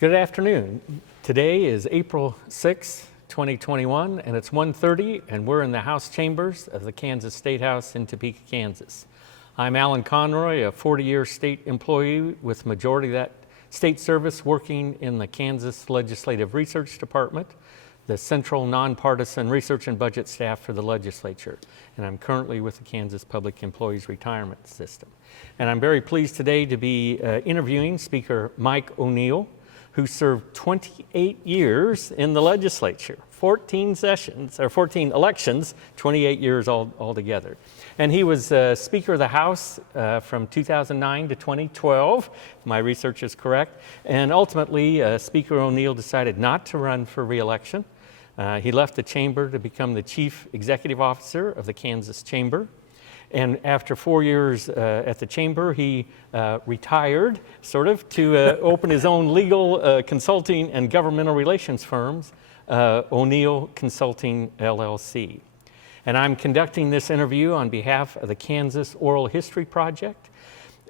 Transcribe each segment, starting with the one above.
Good afternoon. Today is April 6, 2021, and it's 1:30, and we're in the House chambers of the Kansas State House in Topeka, Kansas. I'm Alan Conroy, a 40-year state employee with majority of that state service working in the Kansas Legislative Research Department, the central nonpartisan research and budget staff for the legislature. And I'm currently with the Kansas Public Employees Retirement System. And I'm very pleased today to be interviewing Speaker Mike O'Neill, who served 28 years in the legislature, 14 elections, 28 years altogether. And he was Speaker of the House from 2009 to 2012, if my research is correct. And ultimately, Speaker O'Neill decided not to run for re-election. He left the chamber to become the Chief Executive Officer of the Kansas Chamber. And after 4 years at the chamber, he retired, sort of, to open his own legal consulting and governmental relations firms, O'Neill Consulting, LLC. And I'm conducting this interview on behalf of the Kansas Oral History Project,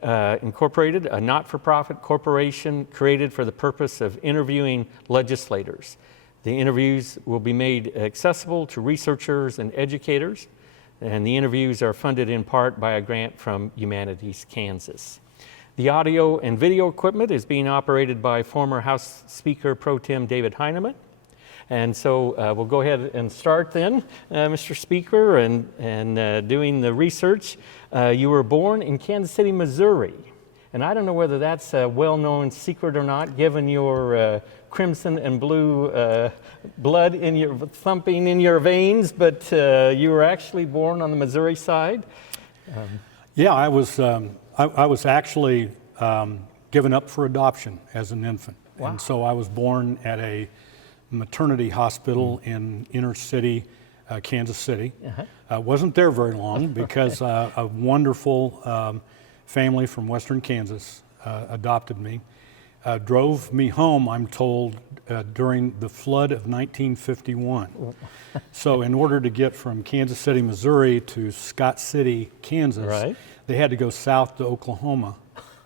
Incorporated, a not-for-profit corporation created for the purpose of interviewing legislators. The interviews will be made accessible to researchers and educators, and the interviews are funded in part by a grant from Humanities Kansas. The audio and video equipment is being operated by former House Speaker Pro Tem David Heineman. And so we'll go ahead and start then, Mr. Speaker, and doing the research. You were born in Kansas City, Missouri. And I don't know whether that's a well-known secret or not, given your crimson and blue blood in your thumping in your veins, but you were actually born on the Missouri side. Yeah, I was actually given up for adoption as an infant. Wow. And so I was born at a maternity hospital in inner city, Kansas City. Wasn't there very long because a wonderful family from western Kansas adopted me. Drove me home, I'm told, during the flood of 1951. So in order to get from Kansas City, Missouri to Scott City, Kansas, right, they had to go south to Oklahoma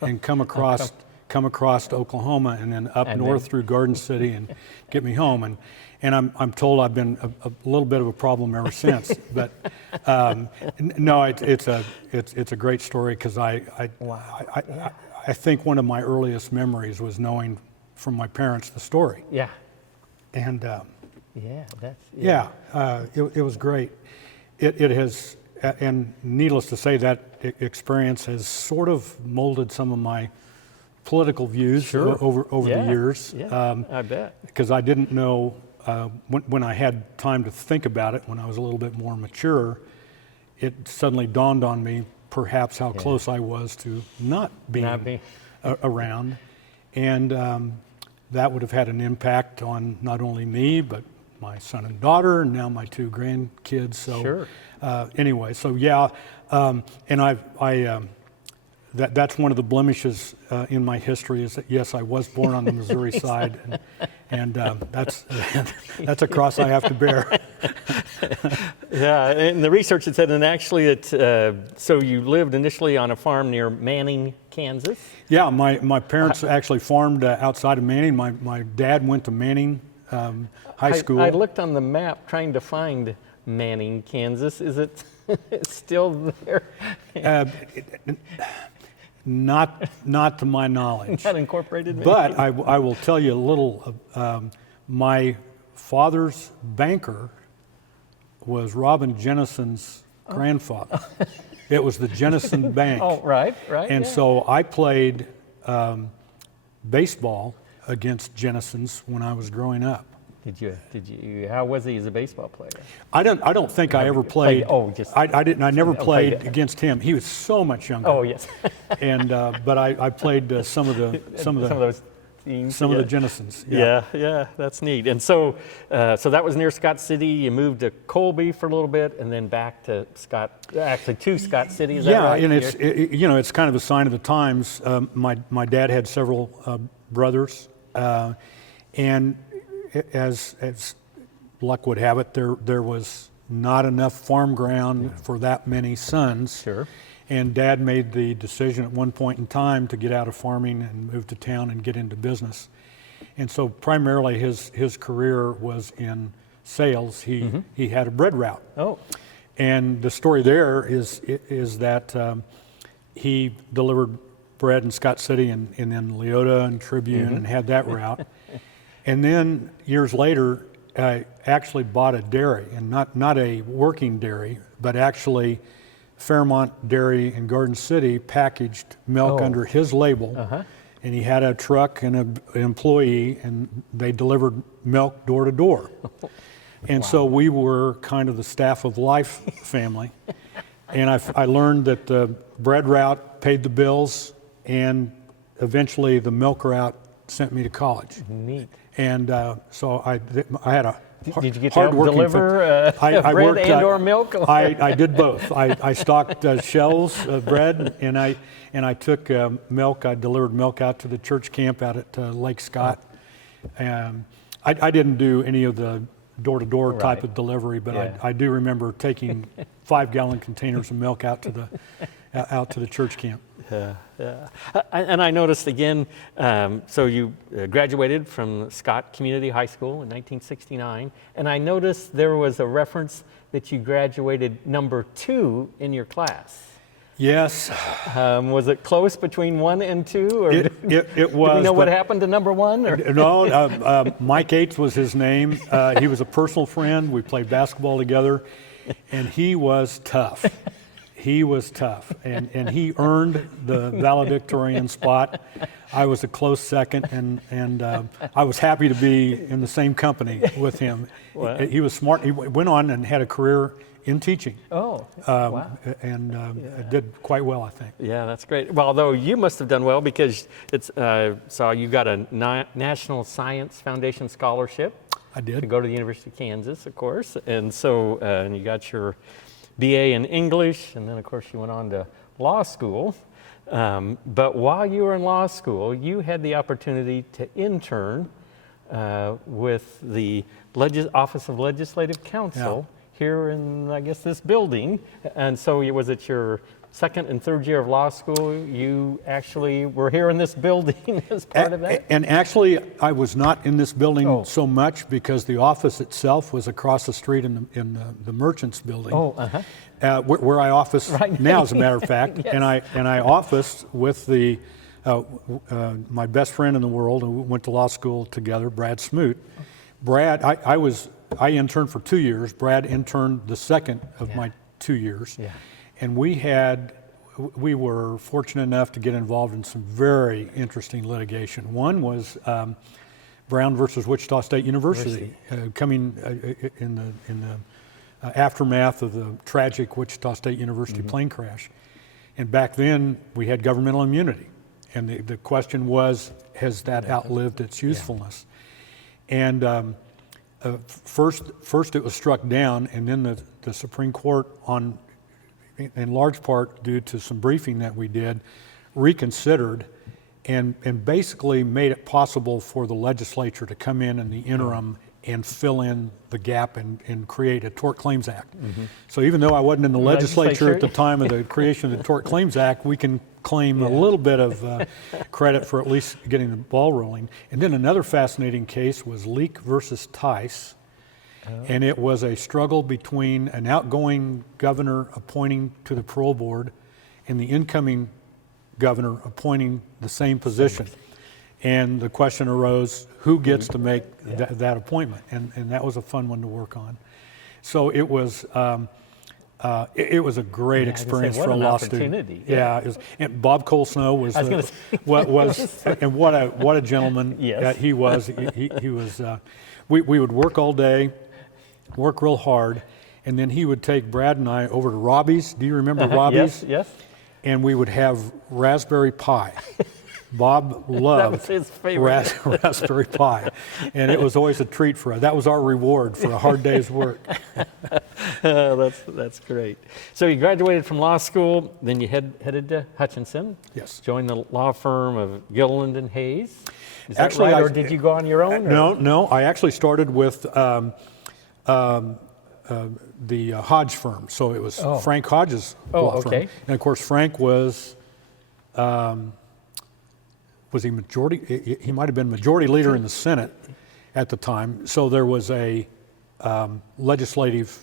and come across to Oklahoma and then up north through Garden City and get me home. And I'm told I've been a little bit of a problem ever since. But no, it's a great story because I think one of my earliest memories was knowing from my parents the story. Yeah. And it was great. It has, and needless to say, that experience has sort of molded some of my political views over the years. Yeah, I bet. Because I didn't know, when I had time to think about it, when I was a little bit more mature, it suddenly dawned on me perhaps how close I was to not being around. And that would have had an impact on not only me, but my son and daughter, and now my two grandkids. So anyway, so yeah, and that's one of the blemishes in my history is that, yes, I was born on the Missouri side, and that's a cross I have to bear. Yeah, and the research had said, and actually, so you lived initially on a farm near Manning, Kansas? Yeah, my parents actually farmed outside of Manning. My dad went to Manning High School. I looked on the map trying to find Manning, Kansas. Is it still there? Not to my knowledge. Not incorporated, maybe? But I will tell you a little. My father's banker was Robin Jennison's grandfather. It was the Jennison Bank. Oh, right. And so I played baseball against Jennison's when I was growing up. Did you? How was he as a baseball player? I don't think I ever played. I didn't. I never played against him. He was so much younger. Oh, yes. And but I played some of those teams. Some of the Jennisons. Yeah, that's neat. And so that was near Scott City. You moved to Colby for a little bit, and then back to Scott City. Is that right? Yeah, and it's kind of a sign of the times. My dad had several brothers, and as luck would have it, there was not enough farm ground for that many sons. Sure. And Dad made the decision at one point in time to get out of farming and move to town and get into business. And so primarily his career was in sales. He had a bread route. Oh. And the story there is that he delivered bread in Scott City and then Leota and Tribune and had that route. And then years later, actually bought a dairy, and not a working dairy, but actually Fairmont Dairy in Garden City packaged milk under his label. And he had a truck and an employee, and they delivered milk door to door. And so we were kind of the staff of life family. And I learned that the bread route paid the bills, and eventually the milk route sent me to college. Neat. And so I had a Did you get to help hard-working deliver bread and/or milk? I did both. I stocked shelves of bread, and I took milk. I delivered milk out to the church camp out at Lake Scott. I didn't do any of the door-to-door type of delivery, but I do remember taking 5-gallon containers of milk out to the church camp. And I noticed again, so you graduated from Scott Community High School in 1969, and I noticed there was a reference that you graduated number 2 in your class. Yes. Was it close between 1 and 2? Or It was. do we know what happened to number 1? Or? No, Mike Yates was his name. He was a personal friend. We played basketball together, and he was tough. He was tough, and he earned the valedictorian spot. I was a close second, and I was happy to be in the same company with him. Wow. He was smart. He went on and had a career in teaching. Oh, wow. And did quite well, I think. Yeah, that's great. Well, although you must have done well because it's so you got a National Science Foundation scholarship. I did. To go to the University of Kansas, of course, and so and you got your BA in English, and then of course you went on to law school. But while you were in law school, you had the opportunity to intern with the Office of Legislative Counsel here in, I guess, this building. And so was it your second and third year of law school? You actually were here in this building as part of that? And actually, I was not in this building so much because the office itself was across the street in the Merchants building. Where I office now, as a matter of fact. Yes. And I officed with the my best friend in the world, and we went to law school together, Brad Smoot. Brad, I interned for 2 years. Brad interned the second of my 2 years. Yeah. And we were fortunate enough to get involved in some very interesting litigation. One was Brown versus Wichita State University, coming in the aftermath of the tragic Wichita State University plane crash. And back then, we had governmental immunity. And the question was, has that outlived its usefulness? And first it was struck down, and then the Supreme Court, in large part due to some briefing that we did, reconsidered and basically made it possible for the legislature to come in the interim and fill in the gap and create a Tort Claims Act. So even though I wasn't in the legislature at the time of the creation of the Tort Claims Act, we can claim a little bit of credit for at least getting the ball rolling. And then another fascinating case was Leak versus Tice. And it was a struggle between an outgoing governor appointing to the parole board and the incoming governor appointing the same position. And the question arose, who gets to make that appointment? And that was a fun one to work on. So it was a great experience for a law student. And Bob Colsnow was and what a gentleman he was. He was. We would work all day, work real hard, and then he would take Brad and I over to Robbie's. Do you remember Robbie's? Yes. And we would have raspberry pie. Bob loved that was his favorite. Raspberry pie, and it was always a treat for us. That was our reward for a hard day's work. That's great. So you graduated from law school, then you headed to Hutchinson. Yes. Joined the law firm of Gilliland and Hayes. Is Actually, that right, or did you go on your own? No. I actually started with the Hodge firm. So it was Frank Hodge's law firm. And of course, Frank was was he majority? He might have been majority leader in the Senate at the time. So there was a legislative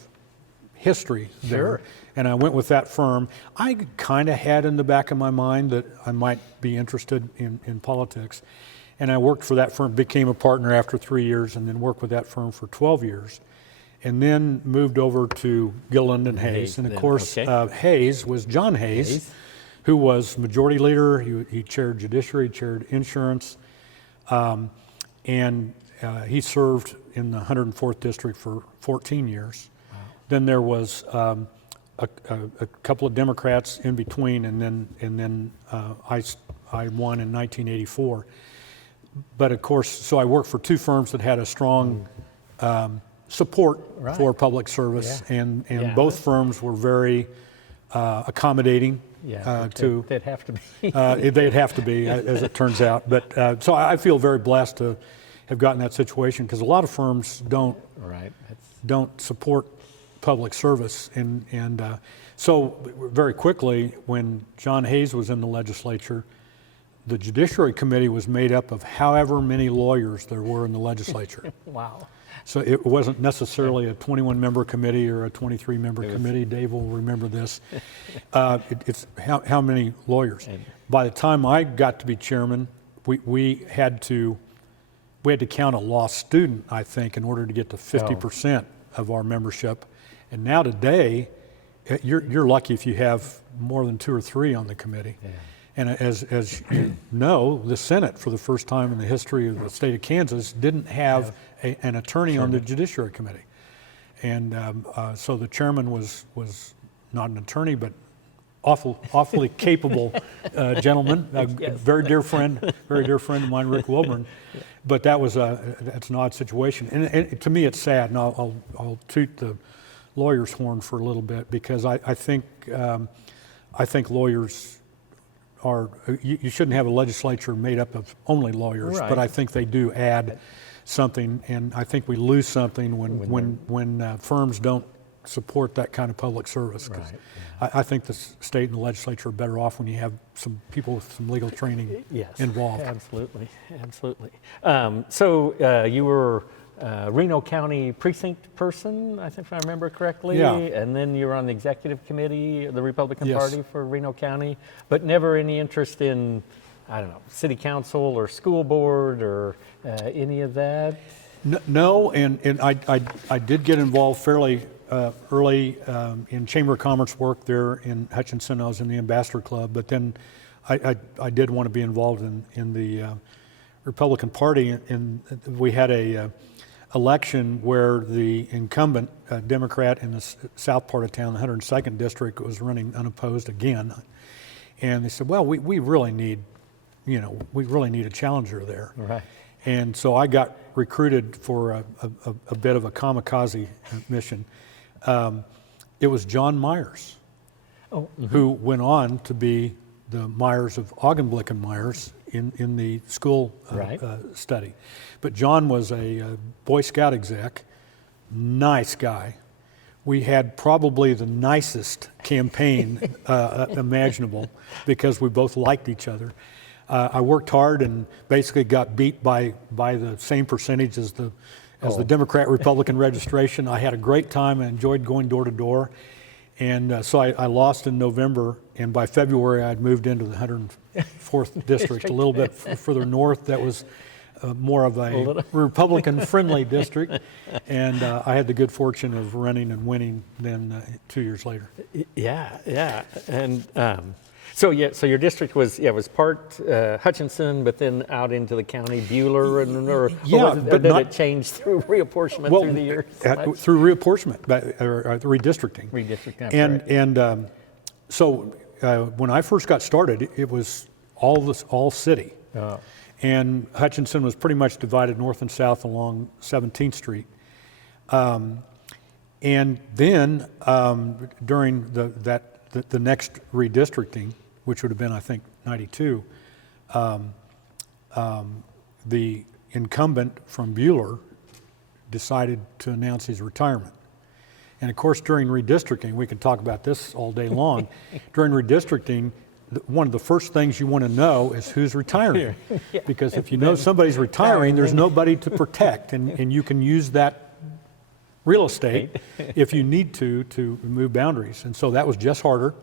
history there. Sure. And I went with that firm. I kind of had in the back of my mind that I might be interested in politics. And I worked for that firm, became a partner after 3 years, and then worked with that firm for 12 years. And then moved over to Gilliland and Hayes. And of course, Hayes was John Hayes, who was majority leader. He chaired judiciary, chaired insurance, and he served in the 104th district for 14 years. Wow. Then there was a couple of Democrats in between, and then I won in 1984. But of course, so I worked for two firms that had a strong support for public service, and both firms were very accommodating. They'd have to be. They'd have to be, as it turns out. But so I feel very blessed to have gotten that situation, because a lot of firms don't support public service, and so very quickly, when John Hayes was in the legislature, the Judiciary Committee was made up of however many lawyers there were in the legislature. Wow. So it wasn't necessarily a 21-member committee or a 23-member committee. Dave will remember this. It's how many lawyers. By the time I got to be chairman, we had to count a law student, I think, in order to get to 50% of our membership. And now today, you're lucky if you have more than 2 or 3 on the committee. Yeah. And as you know, the Senate, for the first time in the history of the state of Kansas, didn't have an attorney on the Judiciary Committee. And so the chairman was not an attorney, but awfully capable gentleman, a very dear friend of mine, Rick Wilburn. But that's an odd situation. And to me, it's sad, and I'll toot the lawyer's horn for a little bit, because I think lawyers you shouldn't have a legislature made up of only lawyers, but I think they do add something, and I think we lose something when firms don't support that kind of public service. I think the state and the legislature are better off when you have some people with some legal training involved. Absolutely. So you were Reno County precinct person, I think, if I remember correctly. And then you were on the executive committee of the Republican Party for Reno County, but never any interest in, I don't know, city council or school board or any of that? No, and I did get involved fairly early in Chamber of Commerce work there in Hutchinson. I was in the Ambassador Club, but then I did want to be involved in the Republican Party, and we had a election where the incumbent Democrat in the south part of town, the 102nd district, was running unopposed again, and they said, "Well, we really need a challenger there." Right. And so I got recruited for a bit of a kamikaze mission. It was John Myers, who went on to be the Myers of Augenblick and Myers in the school study. But John was a Boy Scout exec, nice guy. We had probably the nicest campaign imaginable, because we both liked each other. I worked hard and basically got beat by the same percentage as the Democrat-Republican registration. I had a great time. I enjoyed going door to door. And so I lost in November, and by February I'd moved into the 104th district, a little bit further north. That was more of a Republican-friendly district, and I had the good fortune of running and winning then 2 years later. Yeah, and so your district was part Hutchinson, but then out into the county, Bueller, or did it change through reapportionment through the years? Through reapportionment, or redistricting. And so when I first got started, it was all city. And Hutchinson was pretty much divided north and south along 17th Street. And then during the next redistricting, which would have been, I think, 92, the incumbent from Bueller decided to announce his retirement. And of course, during redistricting, we can talk about this all day long, during redistricting, one of the first things you want to know is who's retiring. Because if you know somebody's retiring, there's nobody to protect, and you can use that real estate if you need to move boundaries. And so that was Jess Harder,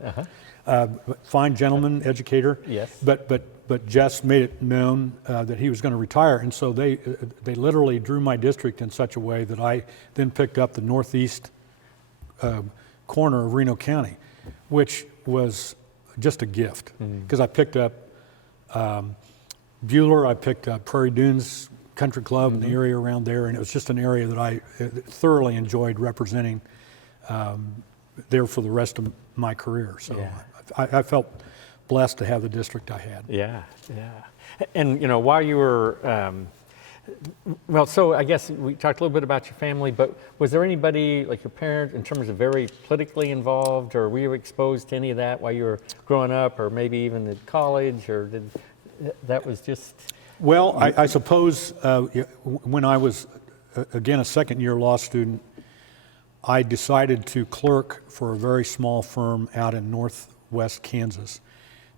fine gentleman, educator. Yes. But Jess made it known that he was going to retire, and so they literally drew my district in such a way that I then picked up the northeast corner of Reno County, which was just a gift, because I picked up Bueller, I picked up Prairie Dunes Country Club in the area around there, and it was just an area that I thoroughly enjoyed representing there for the rest of my career. So I felt blessed to have the district I had. Yeah, yeah. And while you were, well, so I guess we talked a little bit about your family, but was there anybody like your parents in terms of very politically involved, or were you exposed to any of that while you were growing up, or maybe even at college, or that was just? Well, I suppose when I was, again, a second-year law student, I decided to clerk for a very small firm out in northwest Kansas,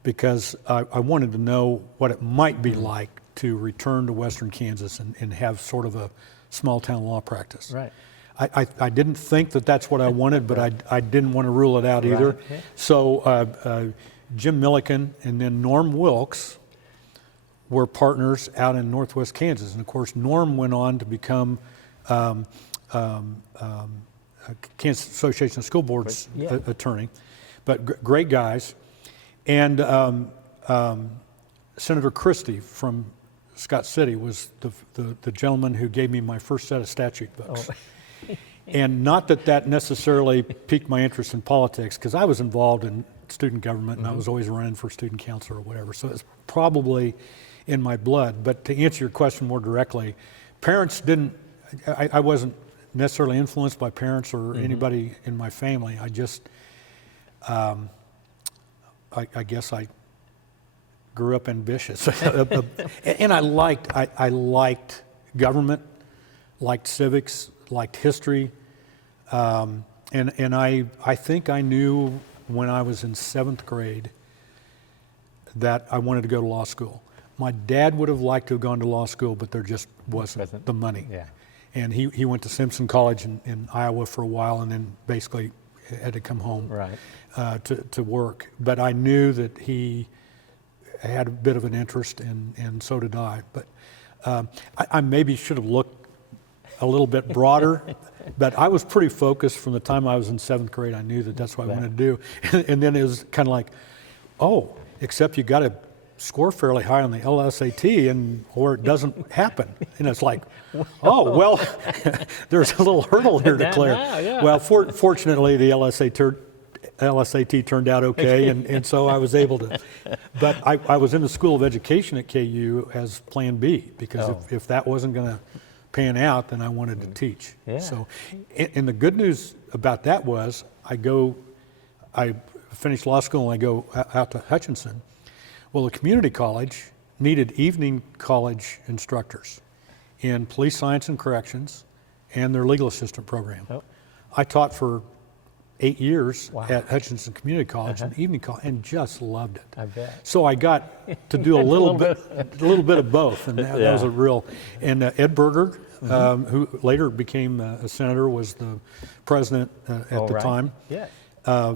because I wanted to know what it might be like to return to western Kansas and have sort of a small-town law practice. Right. I didn't think that that's what I wanted, but I didn't want to rule it out either. Right. So Jim Milliken and then Norm Wilkes were partners out in northwest Kansas. And of course, Norm went on to become Kansas Association of School Boards attorney, but great guys. And Senator Christie from Scott City was the gentleman who gave me my first set of statute books. Oh. And not that necessarily piqued my interest in politics, because I was involved in student government and I was always running for student council or whatever. So it's probably in my blood. But to answer your question more directly, parents didn't, I wasn't necessarily influenced by parents or anybody in my family. I just, I guess I grew up ambitious. And I liked government, liked civics, liked history. And I think I knew when I was in 7th grade that I wanted to go to law school. My dad would have liked to have gone to law school, but there just wasn't the money. Yeah. And he went to Simpson College in Iowa for a while, and then basically had to come home to work. But I knew that he had a bit of an interest, and so did I. But I maybe should have looked a little bit broader, but I was pretty focused from the time I was in 7th grade. I knew that that's what I wanted to do. And then it was kind of like, oh, except you got to score fairly high on the LSAT or it doesn't happen. And it's like, oh, well, there's a little hurdle here to clear. Well, fortunately, the LSAT turned out okay, and so I was able to. But I was in the School of Education at KU as Plan B, because if that wasn't going to pan out, then I wanted to teach. Yeah. So, and the good news about that was I finished law school and I go out to Hutchinson. Well, the community college needed evening college instructors in police science and corrections and their legal assistant program. Oh. I taught for 8 years at Hutchinson Community College and evening college, and just loved it. I bet. So I got to do a little bit of both, and that was a real. And Ed Berger, who later became a senator, was the president at the time. Yeah.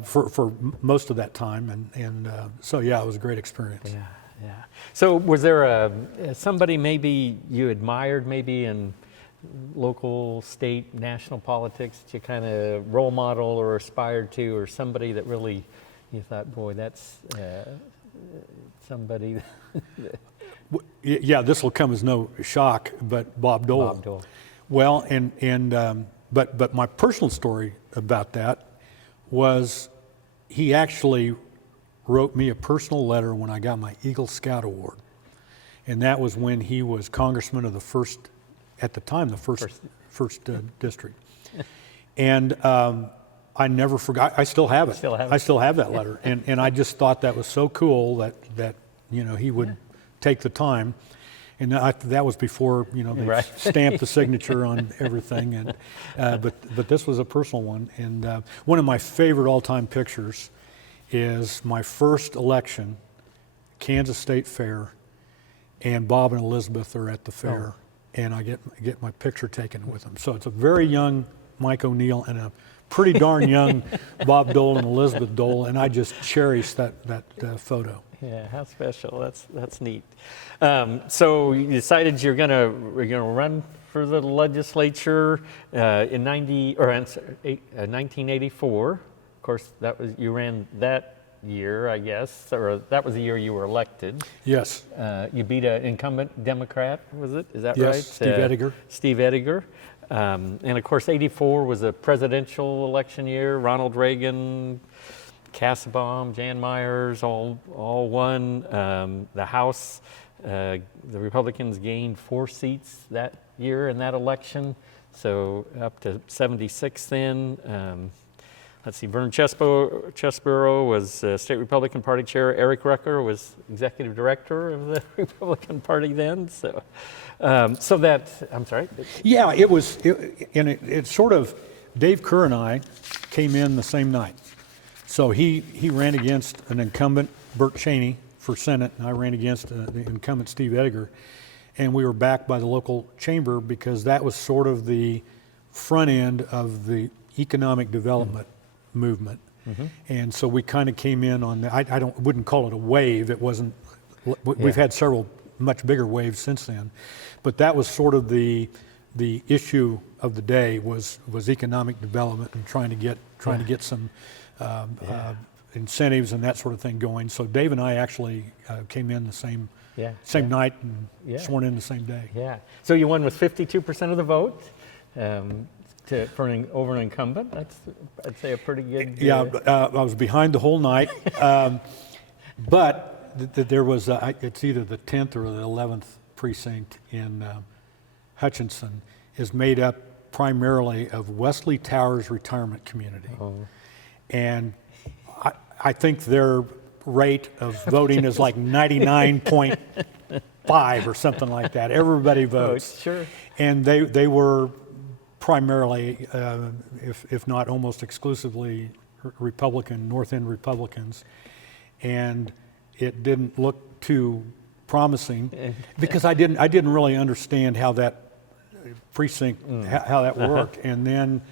For most of that time, and so yeah, it was a great experience. Yeah, yeah. So was there somebody maybe you admired, maybe in local, state, national politics that you kind of role model or aspired to, or somebody that really you thought, boy, that's somebody? Yeah, this will come as no shock, but Bob Dole. Bob Dole. Well, but my personal story about that was he actually wrote me a personal letter when I got my Eagle Scout Award. And that was when he was congressman of the first district. And I never forgot, I still have it. I still have that letter. And I just thought that was so cool that he would take the time. And that was before, they stamped the signature on everything. And but this was a personal one. And one of my favorite all-time pictures is my first election, Kansas State Fair, and Bob and Elizabeth are at the fair, and I get my picture taken with them. So it's a very young Mike O'Neill and a pretty darn young Bob Dole and Elizabeth Dole, and I just cherish that photo. Yeah, how special. That's neat. So you decided you're gonna run for the legislature in 1984. Of course, you ran that year, I guess, or that was the year you were elected. Yes. You beat an incumbent Democrat, was it? Is that yes, right? Steve Ettinger. Steve Ettinger. And of course, 84 was a presidential election year. Ronald Reagan, Kassebaum, Jan Myers, all won. The House, the Republicans gained 4 seats that year in that election, so up to 76 then. Let's see, Vern Chesborough was State Republican Party Chair. Eric Rucker was Executive Director of the Republican Party then. So, I'm sorry. Yeah, it sort of, Dave Kerr and I came in the same night. So he ran against an incumbent, Burt Cheney, for Senate, and I ran against the incumbent Steve Ettinger. And we were backed by the local chamber because that was sort of the front end of the economic development movement. Mm-hmm. And so we kind of came in on the, I wouldn't call it a wave. It wasn't, we've had several much bigger waves since then. But that was sort of the issue of the day was economic development and trying to get some incentives and that sort of thing going. So Dave and I actually came in the same night and sworn in the same day. Yeah. So you won with 52% of the vote for over an incumbent. That's, I'd say, a pretty good. Yeah, I was behind the whole night, but there was it's either the 10th or the 11th precinct in Hutchinson is made up primarily of Wesley Towers Retirement Community. Oh. And I think their rate of voting is like 99.5 or something like that. Everybody votes. Oh, sure. And they were primarily, if not almost exclusively, Republican, North End Republicans. And it didn't look too promising because I didn't really understand how that precinct, how that worked. And then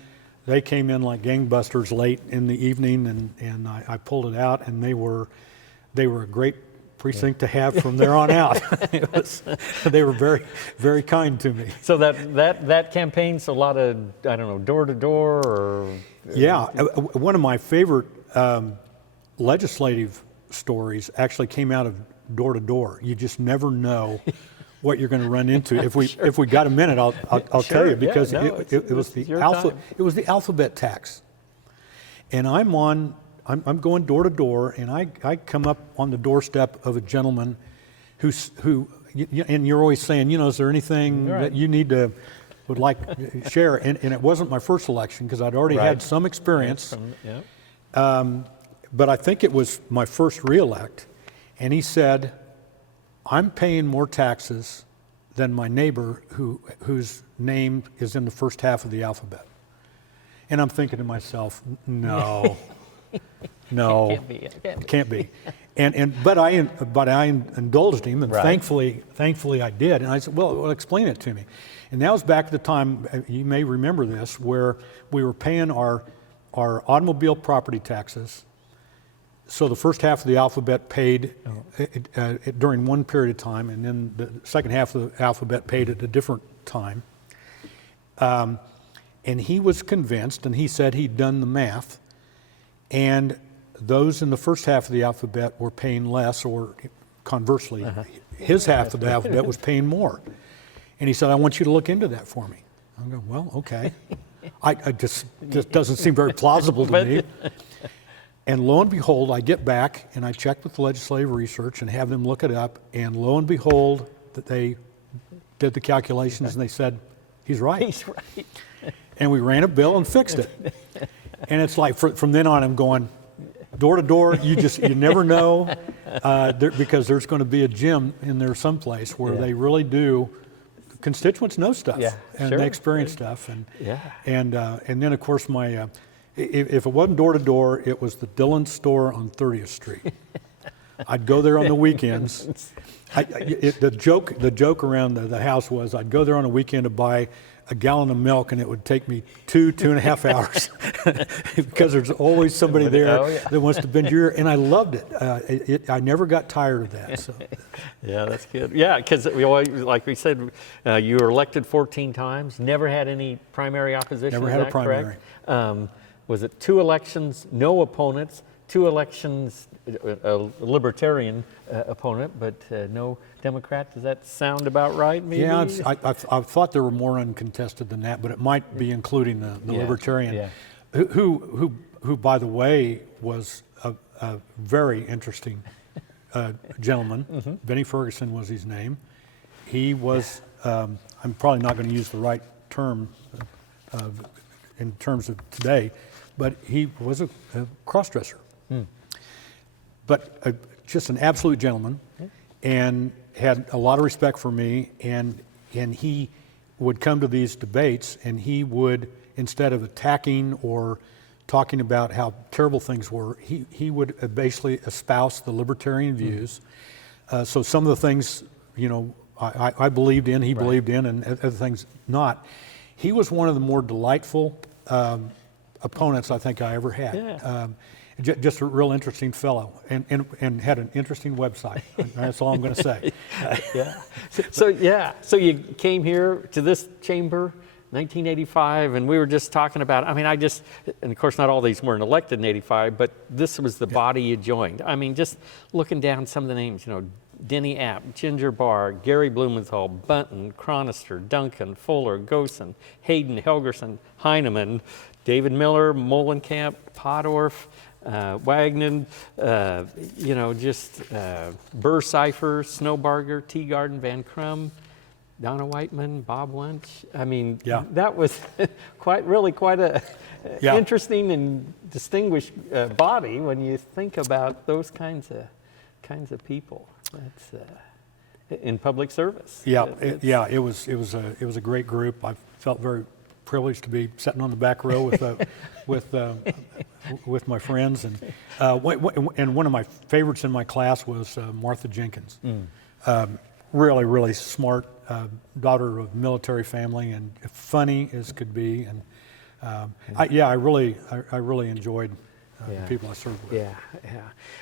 they came in like gangbusters late in the evening, and I pulled it out, and they were a great precinct to have from there on out. They were very, very kind to me. So that campaign's a lot of, I don't know, door to door or. Yeah, one of my favorite legislative stories actually came out of door to door. You just never know what you're going to run into. If we got a minute, I'll Sure, tell you, because it was the alphabet tax, and I'm going door to door, and I come up on the doorstep of a gentleman who and you're always saying, is there anything that you would like to share? And it wasn't my first election because I'd already had some experience, but I think it was my first reelect, and he said, I'm paying more taxes than my neighbor whose name is in the first half of the alphabet. And I'm thinking to myself, no, it can't be. But I indulged him, and thankfully I did. And I said, well, explain it to me. And that was back at the time, you may remember this, where we were paying our automobile property taxes. So the first half of the alphabet paid during one period of time, and then the second half of the alphabet paid at a different time. And he was convinced, and he said he'd done the math, and those in the first half of the alphabet were paying less, or conversely, his half of the alphabet was paying more. And he said, I want you to look into that for me. I'm going, well, okay. I just doesn't seem very plausible to me. And lo and behold, I get back and I check with the legislative research and have them look it up. And lo and behold, that they did the calculations and they said, he's right. He's right. And we ran a bill and fixed it. And it's like from then on, I'm going door to door. You never know, because there's going to be a gym in there someplace where they really do. Constituents know stuff, and they experience stuff. And then of course If it wasn't door to door, it was the Dillon store on 30th Street. I'd go there on the weekends. The joke around the house was I'd go there on a weekend to buy a gallon of milk, and it would take me 2.5 hours because there's always somebody there that wants to bend your ear, and I loved it. I never got tired of that. So. Yeah, that's good. Yeah, because like we said, you were elected 14 times, never had any primary opposition. Never had a primary. Was it 2 elections, no opponents, 2 elections, a libertarian opponent, but no Democrat? Does that sound about right, maybe? Yeah, I thought there were more uncontested than that, but it might be including the libertarian, who, by the way, was a very interesting gentleman. Benny Ferguson was his name. He was, I'm probably not going to use the right term in terms of today, but he was a cross-dresser. But just an absolute gentleman, and had a lot of respect for me, and he would come to these debates, and he would, instead of attacking or talking about how terrible things were, he would basically espouse the libertarian views. So some of the things, I believed in, he believed in, and other things not. He was one of the more delightful opponents I think I ever had. Yeah. Just a real interesting fellow, and had an interesting website. That's all I'm going to say. So you came here to this chamber, 1985, and we were just talking about. I mean, and of course, not all these weren't elected in '85, but this was the body you joined. I mean, just looking down some of the names, Denny App, Ginger Barr, Gary Blumenthal, Bunton, Chronister, Duncan, Fuller, Gosen, Hayden, Helgerson, Heineman, David Miller, Molenkamp, Podorf, Wagner, Burr Cipher, Snowbarger, Teagarden, Van Crum, Donna Whiteman, Bob Lynch. I mean, that was quite a interesting and distinguished body when you think about those kinds of people. That's in public service. It was a great group. I felt very privileged to be sitting on the back row with my friends, and one of my favorites in my class was Martha Jenkins. Really, really smart, daughter of military family, and funny as could be. And I really enjoyed the people I served with.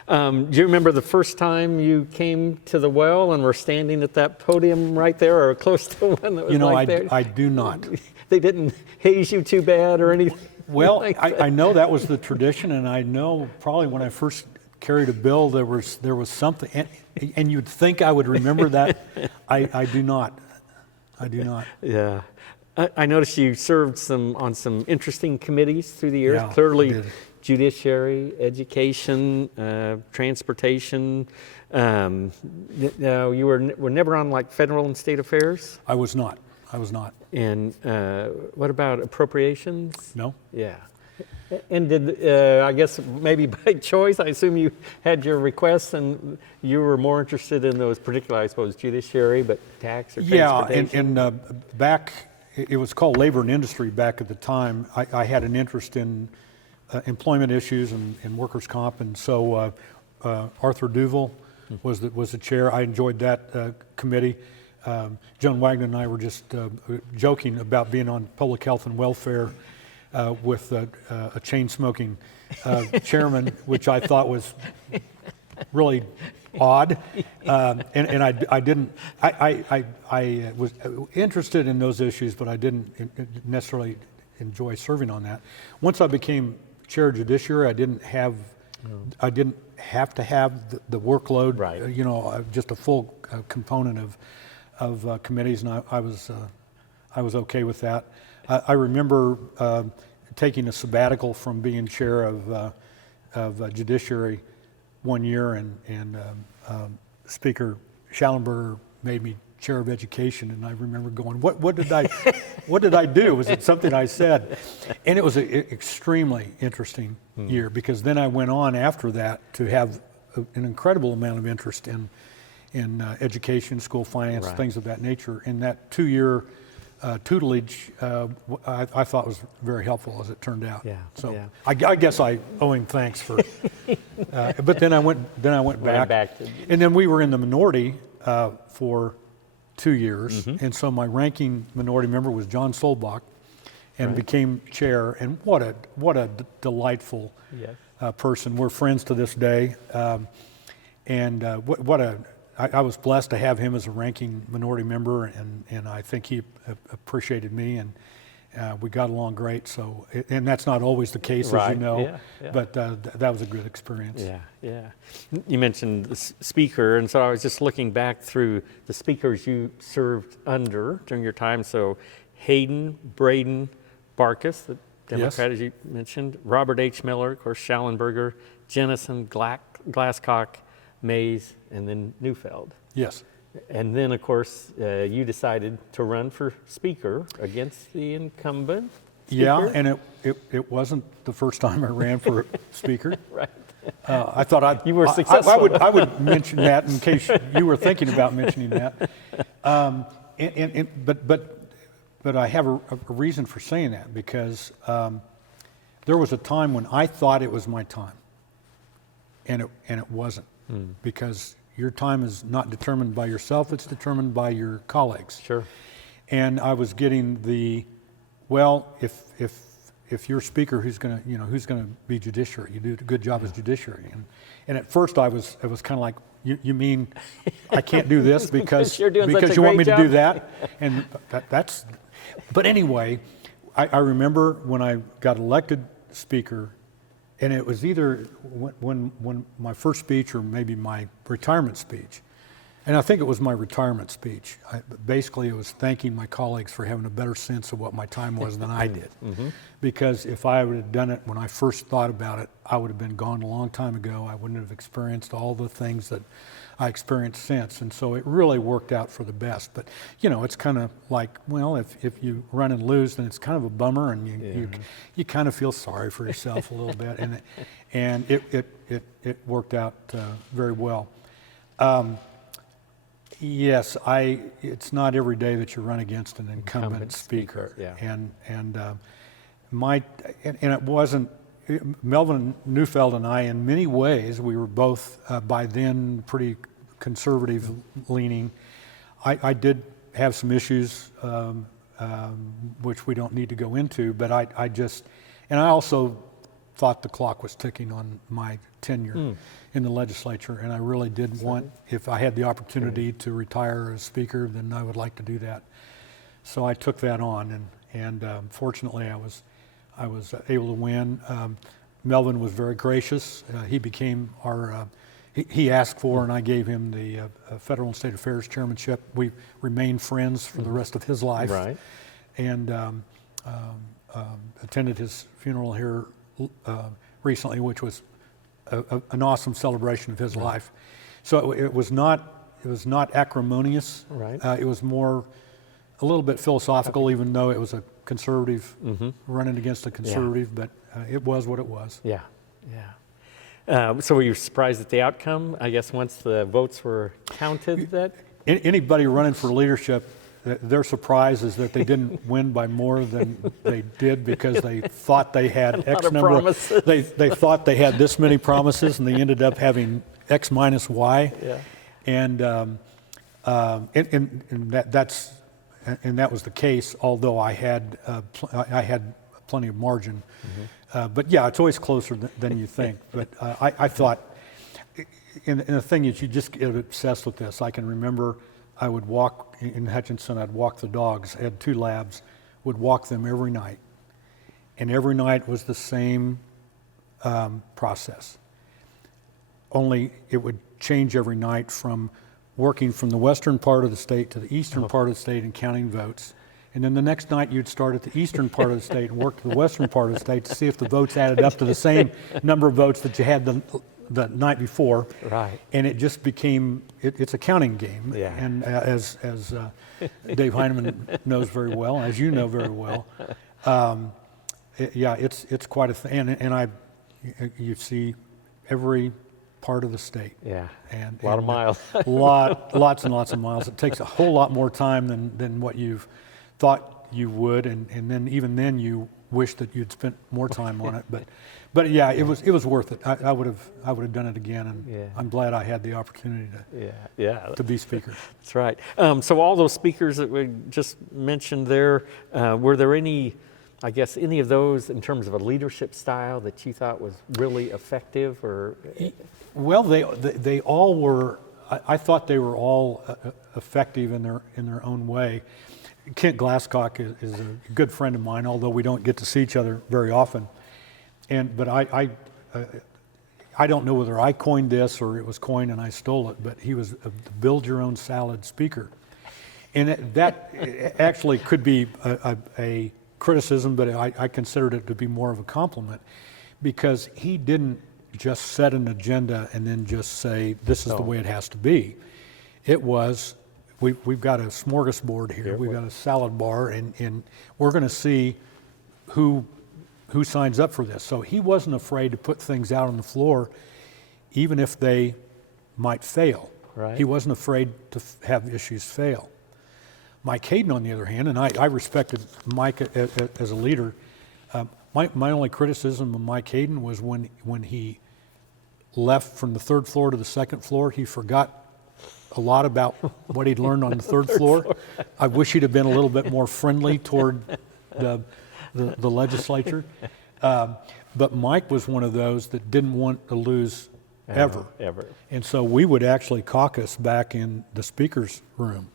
Do you remember the first time you came to the well and were standing at that podium right there, or close to one that was there? I do not. They didn't haze you too bad or anything? Well, I know that was the tradition, and I know probably when I first carried a bill there was something, and you'd think I would remember that. I do not. Yeah. I noticed you served on some interesting committees through the years. Clearly, Judiciary, Education, Transportation. You were never on like federal and state affairs? I was not. And what about appropriations? No. Yeah. And did, I guess maybe by choice, I assume you had your requests and you were more interested in those particular, I suppose, judiciary, but tax or transportation? And back, it was called labor and industry back at the time. I had an interest in employment issues and workers' comp, and so Arthur Duval was the chair. I enjoyed that committee. Joan Wagner and I were just joking about being on public health and welfare with a chain-smoking chairman, which I thought was really odd, and I was interested in those issues, but I didn't necessarily enjoy serving on that. Once I became chair of judiciary, I didn't have to have the workload, right. just a full component of committees, and I was okay with that. I remember taking a sabbatical from being chair of judiciary one year, and Speaker Schallenberger made me chair of education, and I remember going, what did I do? Was it something I said? And it was an extremely interesting year, because then I went on after that to have an incredible amount of interest in education, school finance, things of that nature. In that 2-year tutelage, I thought was very helpful as it turned out. Yeah, So yeah. I guess I owe him thanks for. But then I went back, to- and then we were in the minority for 2 years, Mm-hmm. and so my ranking minority member was John Solbach, and Right. became chair. And what a delightful Yes. person. We're friends to this day, and I was blessed to have him as a ranking minority member, and I think he appreciated me, and we got along great. So, and that's not always the case, as Right. you know, Yeah, yeah. but that was a good experience. Yeah, yeah. You mentioned the speaker, and so I was just looking back through the speakers you served under during your time. So Hayden, Braden, Barkus, the Democrat, as you mentioned, Robert H. Miller, of course, Schallenberger, Jennison, Glasscock, Mays, and then Neufeld. Yes. And then, of course, you decided to run for speaker against the incumbent speaker. Yeah, and it wasn't the first time I ran for speaker. Right. I thought You were I successful. I would mention that in case you were thinking about mentioning that. But I have a reason for saying that, because there was a time when I thought it was my time, and it wasn't, because your time is not determined by yourself; it's determined by your colleagues. Sure. And I was getting the, well, if you're speaker, who's going to be judiciary? You do a good job as judiciary. And at first I was kind of like, you mean I can't do this because You're doing such a you want me great to do job? that? And that's. But anyway, I remember when I got elected speaker, and it was either when my first speech or maybe my retirement speech. And I think it was my retirement speech. Basically, it was thanking my colleagues for having a better sense of what my time was than I did. Because if I would have done it when I first thought about it, I would have been gone a long time ago. I wouldn't have experienced all the things that I experienced since. And so it really worked out for the best. But, it's kind of like, well, if you run and lose, then it's kind of a bummer, and you kind of feel sorry for yourself a little bit. And it worked out very well. Yes, it's not every day that you run against an incumbent speaker. Yeah. And it wasn't, Melvin Neufeld and I, in many ways, we were both by then pretty conservative leaning. I did have some issues, which we don't need to go into, but I also thought the clock was ticking on my tenure in the legislature, and I really did want, if I had the opportunity to retire as speaker, then I would like to do that. So I took that on, and fortunately I was able to win. Melvin was very gracious. He became our, he asked for, and I gave him the Federal and State Affairs Chairmanship. We remained friends for the rest of his life. Right. And attended his funeral here recently, which was an awesome celebration of his life. So it was not acrimonious. Right. It was more a little bit philosophical, even though it was a conservative running against a conservative. But it was what it was. Yeah, yeah. So were you surprised at the outcome? I guess once the votes were counted, that Anybody running for leadership, their surprise is that they didn't win by more than they did, because they thought they had X of number. promises. They thought they had this many promises, and they ended up having X minus Y. Yeah. And that was the case. Although I had plenty of margin. But yeah, it's always closer than you think. But I thought, and the thing is, you just get obsessed with this. I can remember I would walk in Hutchinson. I'd walk the dogs. I had 2 labs. Would walk them every night, and every night was the same process. Only it would change every night, from working from the western part of the state to the eastern part of the state and counting votes. And then the next night you'd start at the eastern part of the state and work to the western part of the state to see if the votes added up to the same number of votes that you had the night before. Right. And it just became, it's a counting game. Yeah. And as Dave Heineman knows very well, as you know very well, it's quite a thing. And you see every part of the state. Yeah. And a lot of miles. lots and lots of miles. It takes a whole lot more time than what you've thought you would, and then even then you wish that you'd spent more time on it. But yeah, it was worth it. I would have done it again, and I'm glad I had the opportunity to be speaker. That's right. So all those speakers that we just mentioned there, were there any, I guess, any of those in terms of a leadership style that you thought was really effective, or? Well, they all were. I thought they were all effective in their own way. Kent Glasscock is a good friend of mine, although we don't get to see each other very often. But I don't know whether I coined this or it was coined and I stole it, but he was a build your own salad speaker. And that actually could be a criticism, but I considered it to be more of a compliment, because he didn't just set an agenda and then just say, this is the way it has to be. It was, we've got a smorgasbord here, we've got a salad bar, and we're going to see who signs up for this. So he wasn't afraid to put things out on the floor, even if they might fail. Right. He wasn't afraid to have issues fail. Mike Hayden, on the other hand, and I respected Mike as a leader. My only criticism of Mike Hayden was when he left from the third floor to the second floor, he forgot a lot about what he'd learned on the third floor. I wish he'd have been a little bit more friendly toward the legislature. But Mike was one of those that didn't want to lose ever. And so we would actually caucus back in the speaker's room.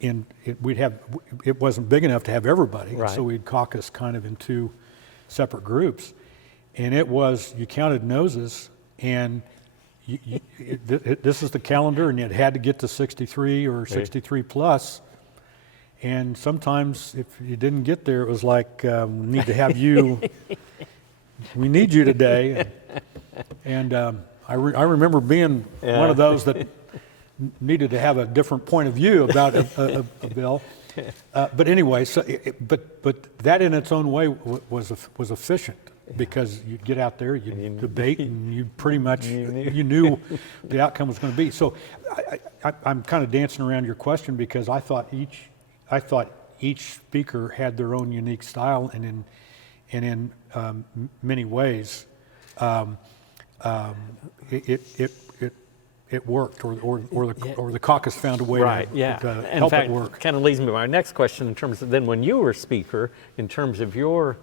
It wasn't big enough to have everybody, right. So we'd caucus kind of in two separate groups. And it was, you counted noses, and this is the calendar, and it had to get to 63 or 63 plus. And sometimes if you didn't get there, it was like, we need to have you, we need you today. And I remember being one of those that needed to have a different point of view about a bill. But anyway, but that in its own way was efficient, because you'd get out there, you'd debate, and you pretty much, you knew the outcome was going to be. So I'm kind of dancing around your question, because I thought each speaker had their own unique style, and in many ways, it worked, or the caucus found a way to help it work. Kind of leads me to my next question, in terms of then when you were speaker, in terms of your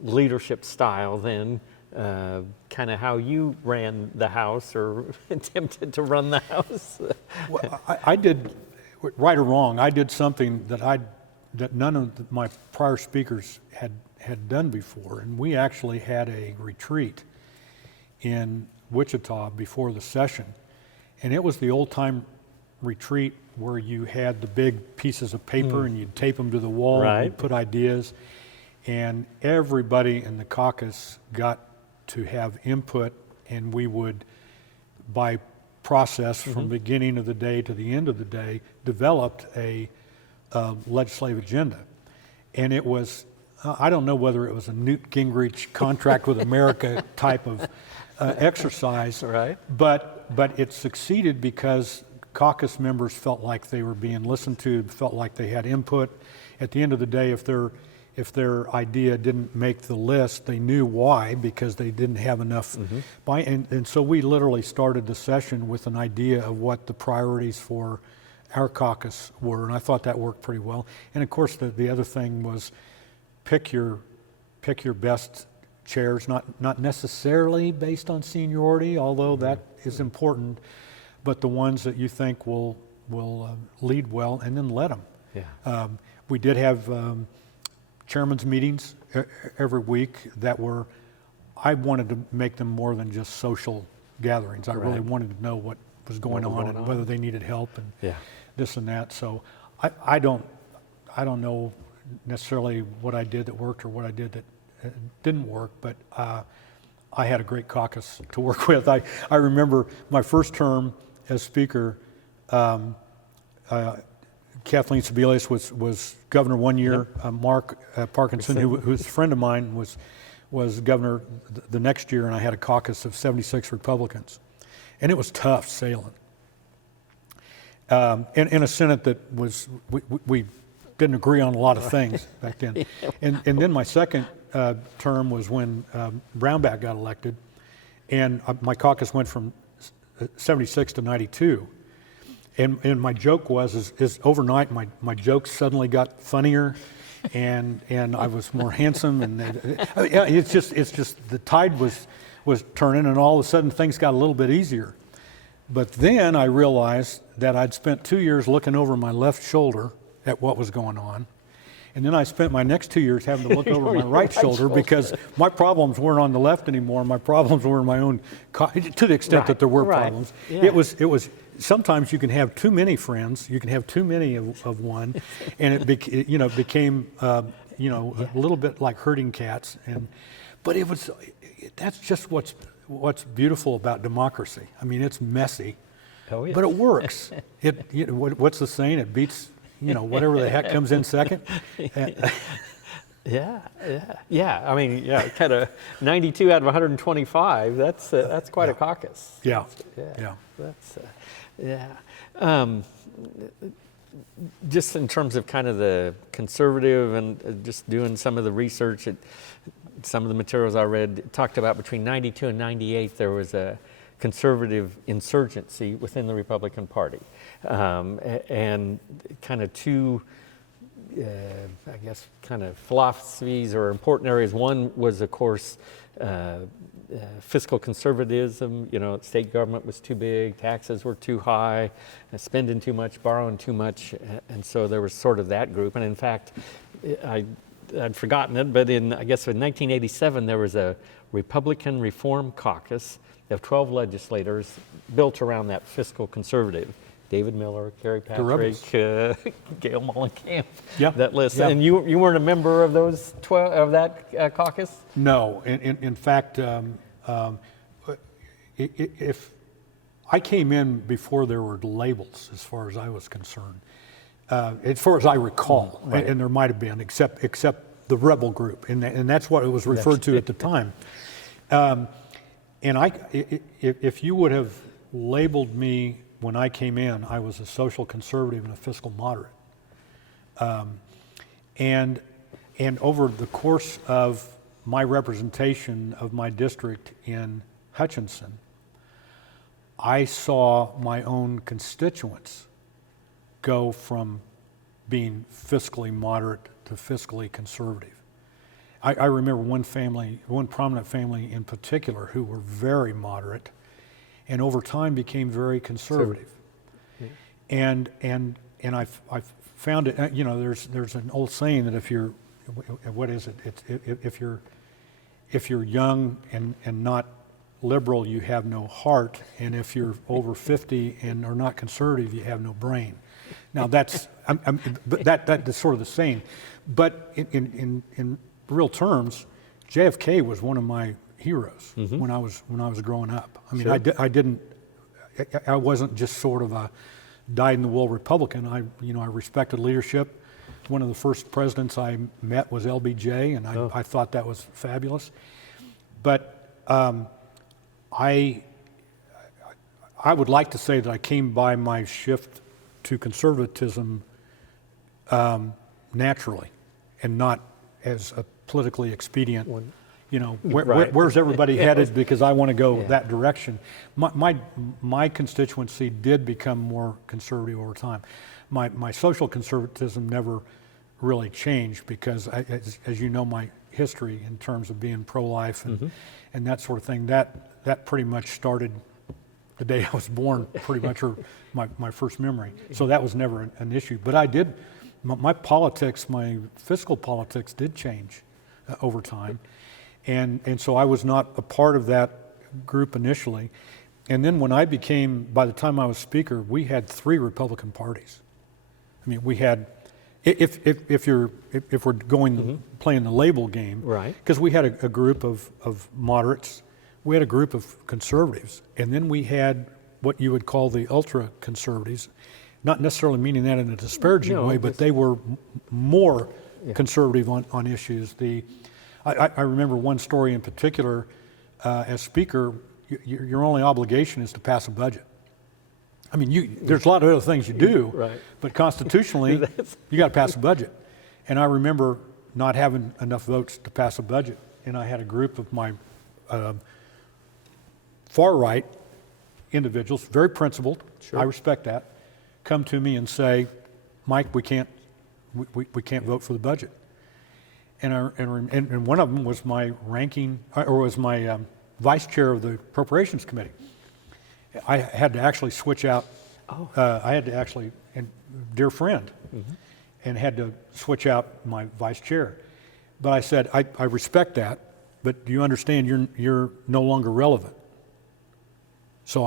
leadership style, then kind of how you ran the House or attempted to run the House. Well, I did, right or wrong, I did something that none of my prior speakers had done before, and we actually had a retreat in Wichita before the session. And it was the old-time retreat where you had the big pieces of paper and you'd tape them to the wall and you'd put ideas. And everybody in the caucus got to have input, and we would, by process from the beginning of the day to the end of the day, developed a legislative agenda. And it was, I don't know whether it was a Newt Gingrich contract with America type of exercise, but it succeeded because caucus members felt like they were being listened to, felt like they had input. At the end of the day, if their idea didn't make the list, they knew why, because they didn't have enough buy-in. And so we literally started the session with an idea of what the priorities for our caucus were, and I thought that worked pretty well. And of course, the other thing was pick your best chairs, not necessarily based on seniority, although that is important, but the ones that you think will lead well, and then let them. We did have chairman's meetings every week that were, I wanted to make them more than just social gatherings. I really wanted to know what was going on and whether they needed help and this and that. So I don't know necessarily what I did that worked or what I did that didn't work, but I had a great caucus to work with. I remember my first term as speaker, Kathleen Sebelius was governor one year. Mark Parkinson, who's a friend of mine, was governor the next year, and I had a caucus of 76 Republicans. And it was tough sailing. In a Senate that was, we didn't agree on a lot of things back then. And then my second term was when Brownback got elected, and my caucus went from 76 to 92. And my joke is overnight my jokes suddenly got funnier, and I was more handsome, and it's just the tide was turning, and all of a sudden things got a little bit easier. But then I realized that I'd spent 2 years looking over my left shoulder at what was going on. And then I spent my next 2 years having to look over my right shoulder because my problems weren't on the left anymore. My problems were in my own, to the extent that there were problems. Yeah. It was, sometimes you can have too many friends, you can have too many of one, and it became, a little bit like herding cats. But that's just what's beautiful about democracy. I mean, it's messy, Oh, yeah. but it works. What's the saying? It beats, whatever the heck comes in second. Yeah. I mean, kind of 92 out of 125. That's quite a caucus. Yeah. Just in terms of kind of the conservative and just doing some of the research, some of the materials I read it talked about between 92 and 98 there was a conservative insurgency within the Republican Party, and kind of two, I guess, kind of philosophies or important areas. One was, of course, fiscal conservatism. State government was too big, taxes were too high, spending too much, borrowing too much, and so there was sort of that group. And in fact, I'd forgotten it, but in 1987 there was a Republican Reform Caucus of 12 legislators built around that fiscal conservative. David Miller, Kerry Patrick, Gail Mullenkamp, that list. Yeah. And you weren't a member of those 12 of that caucus? No, in fact, if I came in before there were labels, as far as I was concerned, as far as I recall, right. and there might have been, except the rebel group, and that's what it was referred to at the time. And if you would have labeled me when I came in, I was a social conservative and a fiscal moderate. And over the course of my representation of my district in Hutchinson, I saw my own constituents go from being fiscally moderate to fiscally conservative. I remember one prominent family in particular who were very moderate and over time became very conservative. Yeah. And I found it, there's an old saying that if you're young and not liberal, you have no heart, and if you're over 50 and are not conservative, you have no brain. Now that's that's sort of the saying, but in real terms, JFK was one of my heroes when I was growing up. I mean, sure. I wasn't just sort of a dyed-in-the-wool Republican. I respected leadership. One of the first presidents I met was LBJ, and I thought that was fabulous. But I would like to say that I came by my shift to conservatism naturally, and not as a politically expedient. Right. Where's everybody headed because I want to go that direction. My constituency did become more conservative over time. My social conservatism never really changed because, as you know, my history in terms of being pro-life and that sort of thing, that pretty much started the day I was born, pretty much, or my first memory. So that was never an issue. But my politics, my fiscal politics did change over time. And so I was not a part of that group initially. And then when by the time I was speaker, we had 3 Republican parties. I mean, we had, if we're going playing the label game, right? Because we had a group of moderates, we had a group of conservatives, and then we had what you would call the ultra conservatives, not necessarily meaning that in a disparaging way, but they were more conservative on issues. I remember one story in particular. As speaker, your only obligation is to pass a budget. I mean, there's a lot of other things you do, Right. but constitutionally, you got to pass a budget. And I remember not having enough votes to pass a budget, and I had a group of my far-right individuals, very principled, Sure. I respect that, come to me and say, Mike, we can't vote for the budget. And one of them was my vice chair of the Appropriations Committee. I had to actually switch out. And dear friend, and had to switch out my vice chair. But I said, I respect that, but do you understand you're no longer relevant? So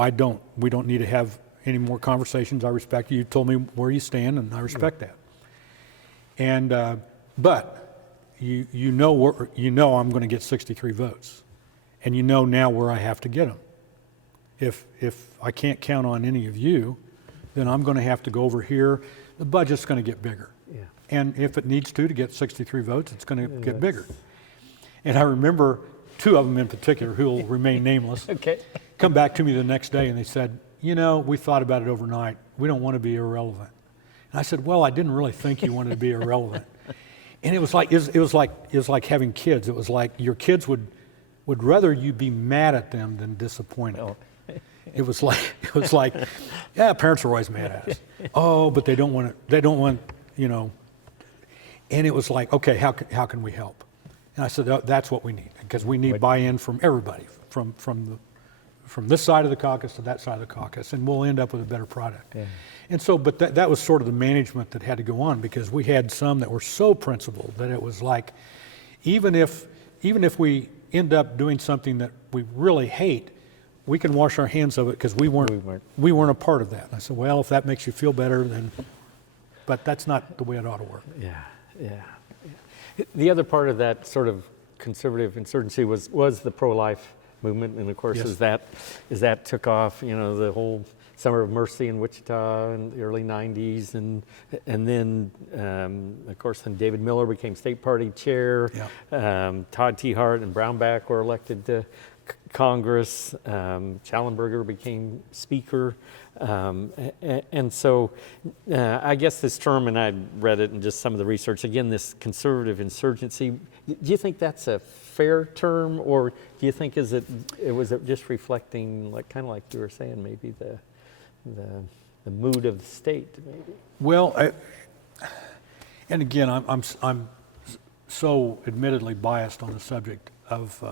we don't need to have any more conversations. I respect you. You told me where you stand, and I respect that. And but you know I'm going to get 63 votes, and you know now where I have to get them. If I can't count on any of you, then I'm going to have to go over here. The budget's going to get bigger. Yeah. And if it needs to get 63 votes, it's going to get bigger. And I remember two of them in particular, who will remain nameless, Okay. come back to me the next day and they said, we thought about it overnight. We don't want to be irrelevant. And I said, well, I didn't really think you wanted to be irrelevant. And it was like having kids. It was like your kids would rather you be mad at them than disappointed. Oh. It was like, yeah, parents are always mad at us. Oh, but they don't want, and it was like, okay, how can we help? And I said, that's what we need, because we need buy-in from everybody, from this side of the caucus to that side of the caucus, and we'll end up with a better product. Yeah. And so, but that was sort of the management that had to go on, because we had some that were so principled that it was like, even if we end up doing something that we really hate, we can wash our hands of it because we weren't a part of that. And I said, well, if that makes you feel better, then, but that's not the way it ought to work. Yeah. The other part of that sort of conservative insurgency was the pro-life movement, and of course, Yes. as that took off, the whole Summer of Mercy in Wichita in the early '90s, and then of course, then David Miller became state party chair. Yeah. Todd T. Hart and Brownback were elected to Congress. Schallenberger became speaker. And so I guess this term, and I read it in just some of the research, again, this conservative insurgency, do you think that's a fair term, or do you think was it just reflecting, kind of like you were saying, maybe the mood of the state, maybe? Well, and again, I'm so admittedly biased on the subject of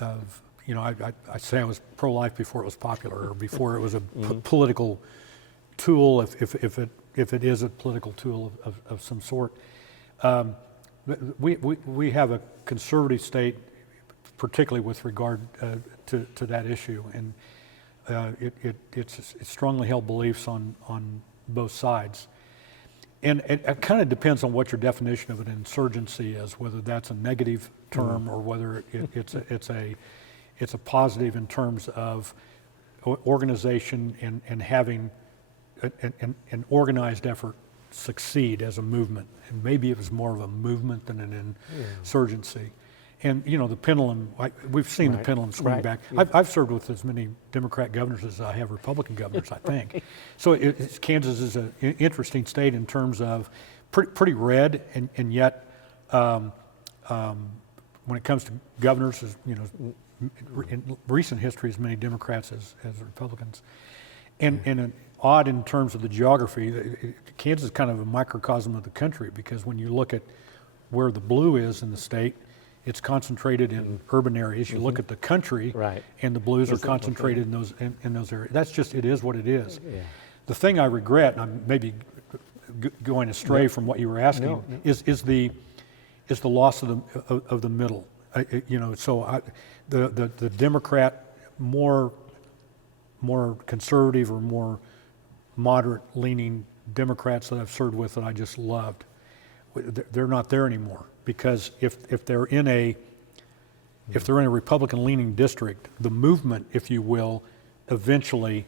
I say I was pro-life before it was popular, or before it was a political tool, if it is a political tool of some sort. We have a conservative state, particularly with regard to that issue, and it's strongly held beliefs on both sides. And it kind of depends on what your definition of an insurgency is, whether that's a negative term or whether it's a positive in terms of organization and having an organized effort succeed as a movement. And maybe it was more of a movement than an insurgency. And the pendulum, we've seen the pendulum swing back. Yeah. I've served with as many Democrat governors as I have Republican governors, I think. So Kansas is an interesting state in terms of pretty red, and yet when it comes to governors, in recent history, as many Democrats as Republicans. And odd in terms of the geography, Kansas is kind of a microcosm of the country, because when you look at where the blue is in the state, it's concentrated in urban areas. You look at the country, and the blues are concentrated in those areas. That's just, it is what it is. Yeah. The thing I regret, and I'm maybe going astray from what you were asking, is the loss of the middle. The Democrat, more conservative or more moderate-leaning Democrats that I've served with that I just loved, they're not there anymore, because if they're in a Republican-leaning district, the movement, if you will, eventually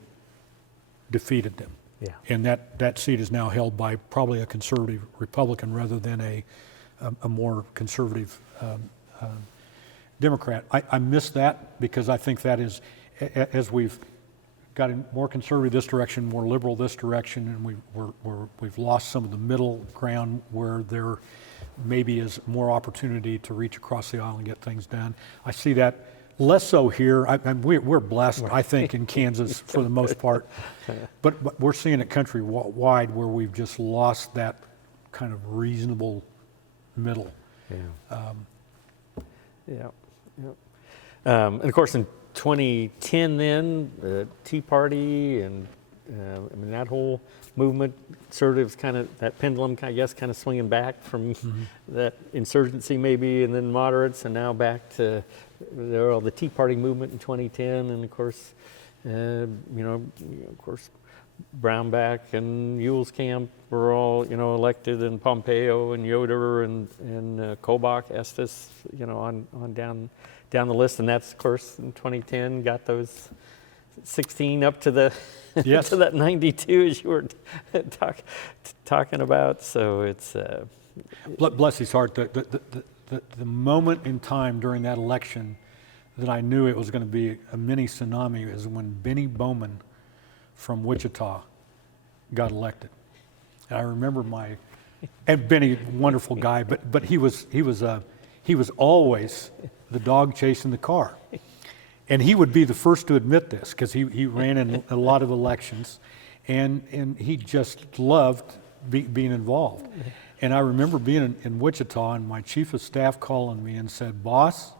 defeated them. Yeah. And that seat is now held by probably a conservative Republican rather than a more conservative Democrat. I miss that, because I think that is, as we've got more conservative this direction, more liberal this direction, and we've lost some of the middle ground where there maybe is more opportunity to reach across the aisle and get things done. I see that less so here. We're blessed, I think, in Kansas for the most part, but we're seeing it countrywide where we've just lost that kind of reasonable middle. Yeah. And of course, in 2010, then the Tea Party and I mean that whole movement, conservatives kind of that pendulum, I guess, kind of swinging back from that insurgency maybe, and then moderates, and now back to the Tea Party movement in 2010, and of course, of course, Brownback and Ewell's camp were all elected, and Pompeo and Yoder and Kobach, Estes, on down the list, and that's of course in 2010 got those 16 up to the yes. to that 92 as you were talking about. So it's bless his heart. The moment in time during that election that I knew it was going to be a mini tsunami is when Benny Bowman from Wichita got elected. And I remember and Benny, wonderful guy, but he was always the dog chasing the car. And he would be the first to admit this because he ran in a lot of elections, and he just loved being involved. And I remember being in Wichita and my chief of staff calling me and said, "Boss,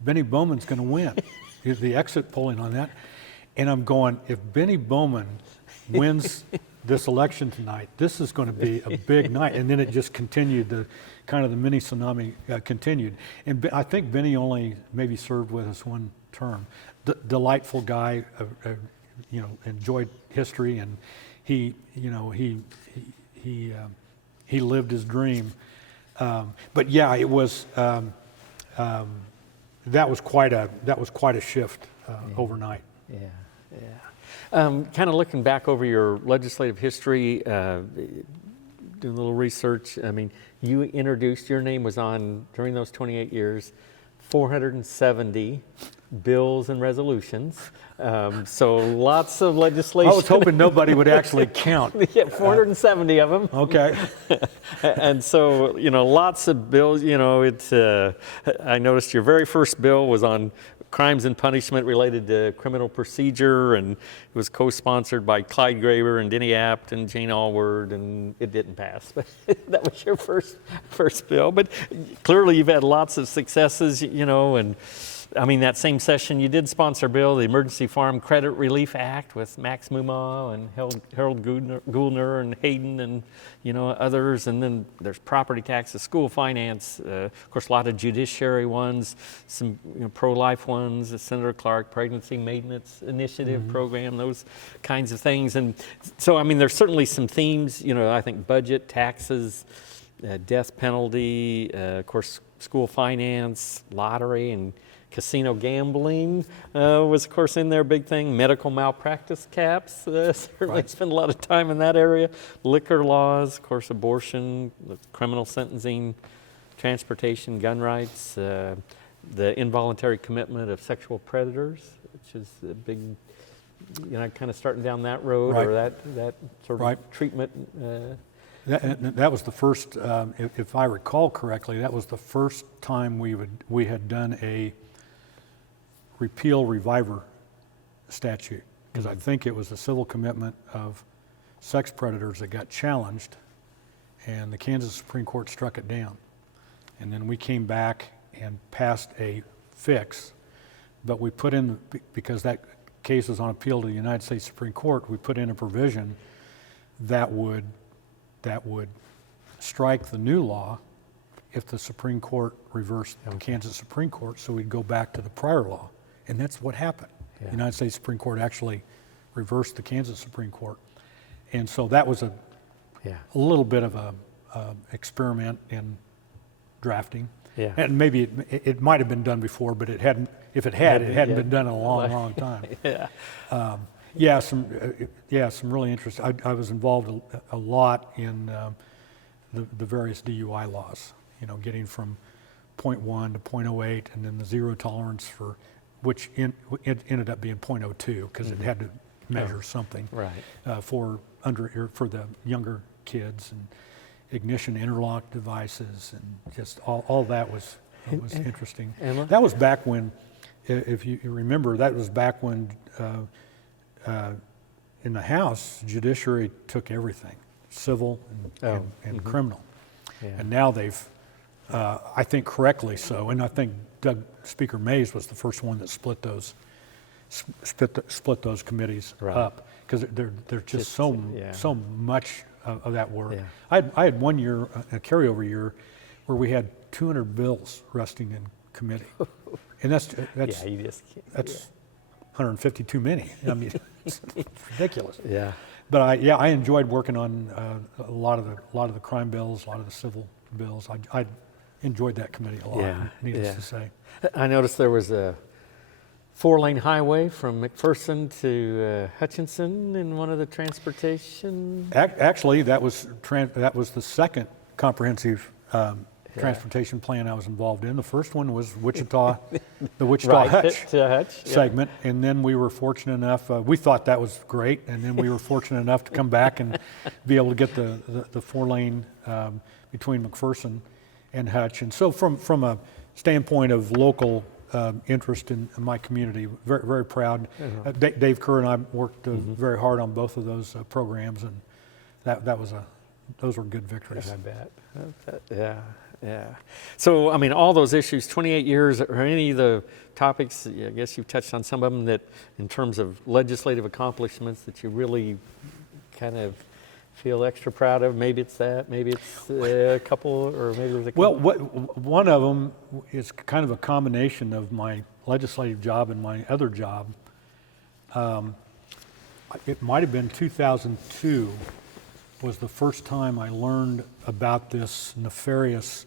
Benny Bowman's going to win." The exit polling on that. And I'm going, if Benny Bowman wins this election tonight, this is going to be a big night. And then it just continued, the mini tsunami continued. And I think Benny only maybe served with us one term. Delightful guy, enjoyed history, and he lived his dream. But yeah, it was that was quite a shift overnight. Kind of looking back over your legislative history, doing a little research. I mean, you introduced, your name was on during those 28 years, 470 bills and resolutions. So lots of legislation. I was hoping nobody would actually count. Yeah, 470 of them. Okay. And so, lots of bills. I noticed your very first bill was on crimes and punishment related to criminal procedure, and it was co-sponsored by Clyde Graber and Denny Apt and Jane Allward, and it didn't pass. But that was your first bill. But clearly you've had lots of successes, and I mean, that same session you did sponsor a bill, the Emergency Farm Credit Relief Act with Max Mumaw and Harold Goulner and Hayden and, others. And then there's property taxes, school finance, of course, a lot of judiciary ones, some pro-life ones, the Senator Clark Pregnancy Maintenance Initiative program, those kinds of things. And so, I mean, there's certainly some themes, I think budget, taxes, death penalty, of course, school finance, lottery, and casino gambling was, of course, in there, big thing. Medical malpractice caps, certainly spent a lot of time in that area. Liquor laws, of course, abortion, criminal sentencing, transportation, gun rights, the involuntary commitment of sexual predators, which is a big, kind of starting down that road, or that sort of treatment. That was the first, if I recall correctly, that was the first time we had done a repeal reviver statute, because I think it was a civil commitment of sex predators that got challenged, and the Kansas Supreme Court struck it down. And then we came back and passed a fix, but we put in, because that case was on appeal to the United States Supreme Court, we put in a provision that would strike the new law if the Supreme Court reversed the Kansas Supreme Court, so we'd go back to the prior law. And that's what happened. Yeah. The United States Supreme Court actually reversed the Kansas Supreme Court. And so that was a little bit of a experiment in drafting. Yeah. And maybe it might have been done before, but it hadn't. If it had, it hadn't been done in a long time. Some really interesting. I was involved a lot in the various DUI laws. Getting from 0.1 to 0.08, and then the zero tolerance for, which it ended up being 0.02 because it had to measure something Right. for the younger kids, and ignition interlock devices, and just all that was interesting. And that was back when, if you remember, that was back when in the House, Judiciary took everything, civil and criminal. Yeah. And now they've, I think correctly so, and I think Speaker Mays was the first one that split those committees up, because they're just so much of that work. Yeah. I had 1 year, a carryover year, where we had 200 bills resting in committee, and that's Yeah, you just can't. that's 150 too many. I mean, it's ridiculous. Yeah. But I enjoyed working on a lot of the crime bills, a lot of the civil bills. I enjoyed that committee a lot. Needless to say. I noticed there was a 4-lane highway from McPherson to Hutchinson in one of the transportation. Actually, that was the second comprehensive transportation plan I was involved in. The first one was Wichita, the Wichita Hutch segment, and then we were fortunate enough. We thought that was great, and then we were fortunate enough to come back and be able to get the 4-lane between McPherson and Hutch. And so, from a standpoint of local interest in my community, very very proud. Dave Kerr and I worked very hard on both of those programs, and those were good victories. I bet. Yeah. So, I mean, all those issues, 28 years, are any of the topics, I guess you've touched on some of them, that in terms of legislative accomplishments that you really kind of feel extra proud of? Maybe it's that, maybe it's a couple, or maybe there's a couple. Well, one of them is kind of a combination of my legislative job and my other job. It might have been 2002 was the first time I learned about this nefarious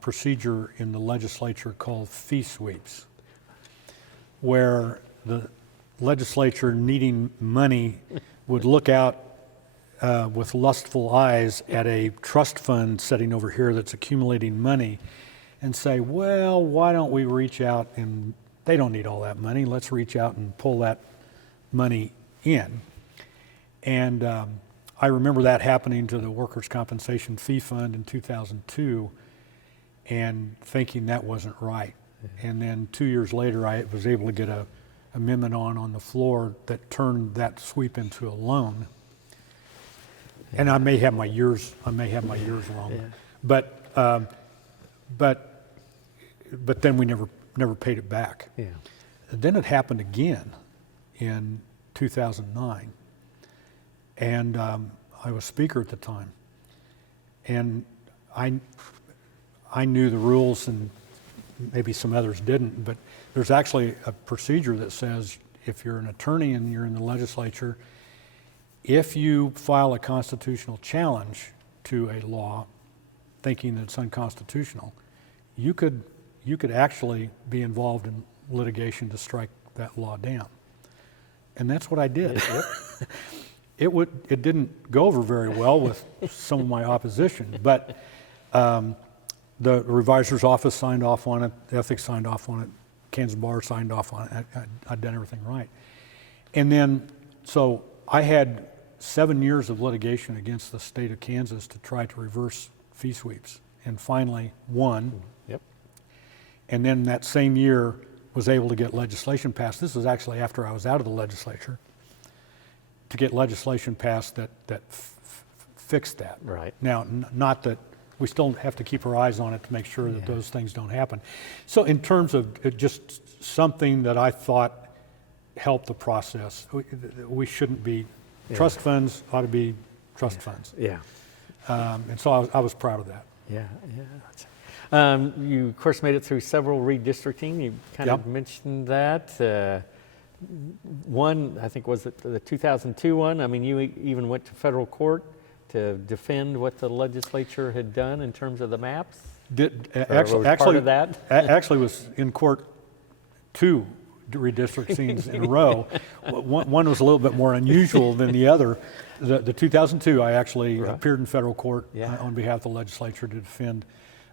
procedure in the legislature called fee sweeps, where the legislature, needing money, would look out with lustful eyes at a trust fund sitting over here that's accumulating money and say, well, why don't we reach out, and they don't need all that money, let's reach out and pull that money in. And I remember that happening to the Workers' Compensation Fee Fund in 2002 and thinking that wasn't right. And then 2 years later, I was able to get a amendment on the floor that turned that sweep into a loan. And I may have my years wrong, but then we never paid it back. Yeah. And then it happened again in 2009, and I was speaker at the time, and I knew the rules, and maybe some others didn't, but there's actually a procedure that says if you're an attorney and you're in the legislature, if you file a constitutional challenge to a law thinking that it's unconstitutional, you could actually be involved in litigation to strike that law down. And that's what I did. It didn't go over very well with some of my opposition, but the revisor's office signed off on it, the ethics signed off on it, Kansas Bar signed off on it. I'd done everything right. And then, so I had 7 years of litigation against the state of Kansas to try to reverse fee sweeps, and finally won. Yep. And then that same year was able to get legislation passed. This was actually after I was out of the legislature, to get legislation passed that fixed that. Right. Now, not that we still have to keep our eyes on it to make sure that those things don't happen. So in terms of just something that I thought helped the process, we shouldn't be, trust funds ought to be trust funds. Yeah. And so I was proud of that. Yeah. You, of course, made it through several redistricting. You kind of mentioned that. One, I think, was it the 2002 one? I mean, you even went to federal court to defend what the legislature had done in terms of the maps? Actually was in court 2 redistrictings in a row. One was a little bit more unusual than the other. The 2002, I actually appeared in federal court on behalf of the legislature to defend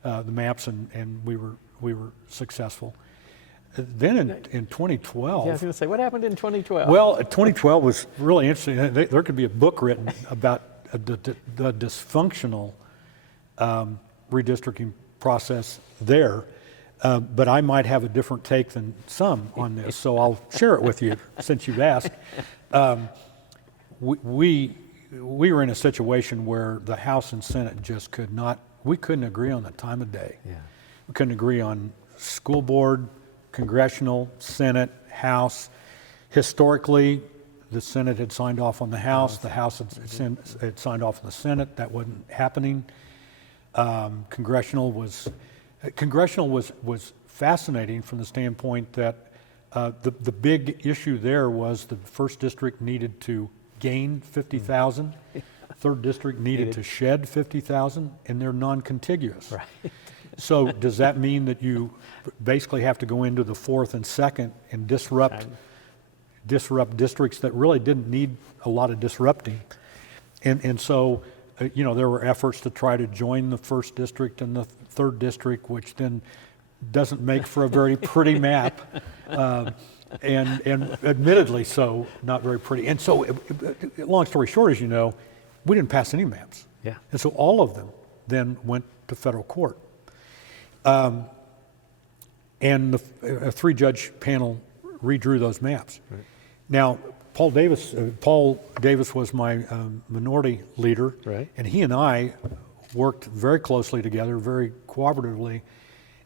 the maps, and we were successful. then in 2012. Yeah, I was going to say, what happened in 2012? Well, 2012 was really interesting. There could be a book written about the dysfunctional redistricting process there, but I might have a different take than some on this, so I'll share it with you since you've asked. We were in a situation where the House and Senate just we couldn't agree on the time of day. Yeah. We couldn't agree on school board, congressional, Senate, House. Historically, the Senate had signed off on the House had signed off on the Senate. That wasn't happening. Congressional was fascinating from the standpoint that the big issue there was the first district needed to gain 50,000, third district needed to shed 50,000, and they're non-contiguous. Right. So does that mean that you basically have to go into the fourth and second and disrupt districts that really didn't need a lot of disrupting? And so, there were efforts to try to join the first district and the third district, which then doesn't make for a very pretty map, and admittedly so, not very pretty. And so, long story short, as you know, we didn't pass any maps. Yeah. And so all of them then went to federal court. And a three-judge panel redrew those maps. Right. Now, Paul Davis was my minority leader, right. And he and I worked very closely together, very cooperatively,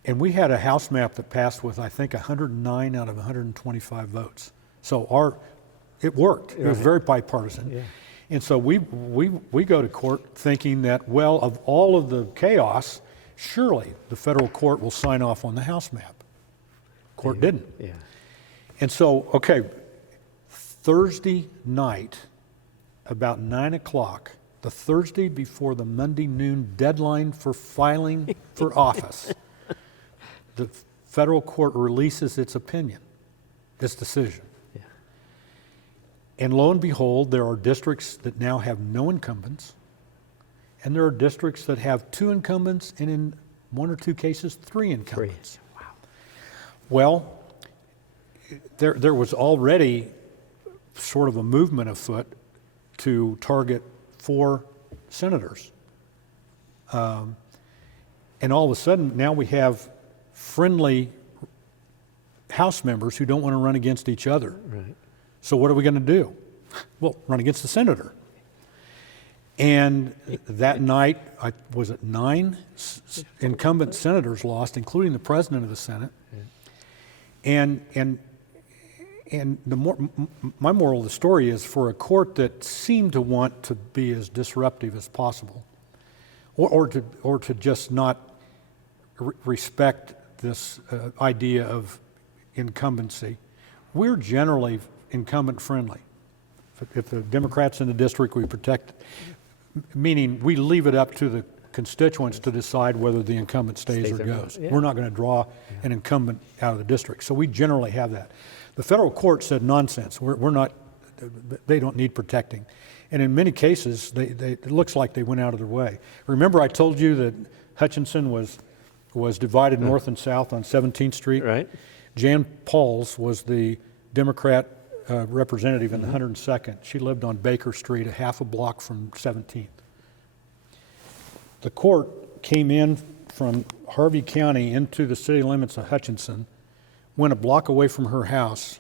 and we had a House map that passed with, I think, 109 out of 125 votes. So it worked. It was very bipartisan. Yeah. And so we go to court thinking that, well, of all of the chaos, surely the federal court will sign off on the House map. Court didn't. Yeah. And so, okay, Thursday night, about 9 o'clock, the Thursday before the Monday noon deadline for filing for office, the federal court releases its opinion, its decision. Yeah. And lo and behold, there are districts that now have no incumbents, and there are districts that have 2 incumbents, and in 1 or 2 cases, 3 incumbents. 3. Wow. Well, there was already sort of a movement afoot to target 4 senators. And all of a sudden, now we have friendly House members who don't want to run against each other. Right. So what are we going to do? Well, run against the senator. And that night, was it 9 incumbent senators lost, including the president of the Senate. Yeah. And my moral of the story is, for a court that seemed to want to be as disruptive as possible, or to just not respect this idea of incumbency, we're generally incumbent friendly. If the Democrats in the district, we protect, meaning we leave it up to the constituents to decide whether the incumbent stays or goes. Yeah. We're not going to draw an incumbent out of the district. So we generally have that. The federal court said nonsense. We're not, they don't need protecting. And in many cases, it looks like they went out of their way. Remember I told you that Hutchinson was divided north and south on 17th Street? Right. Jan Pauls was the Democrat representative in the 102nd. She lived on Baker Street, a half a block from 17th. The court came in from Harvey County into the city limits of Hutchinson, went a block away from her house,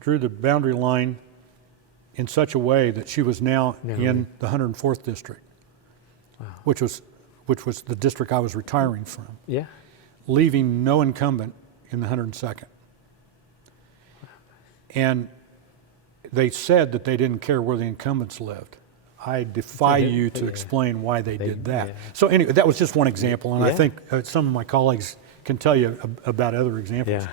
drew the boundary line in such a way that she was now in the 104th district, wow. which was the district I was retiring from, yeah. leaving no incumbent in the 102nd. And they said that they didn't care where the incumbents lived. I defy you to explain why they did that. Yeah. So anyway, that was just one example, and I think some of my colleagues can tell you about other examples. Yeah.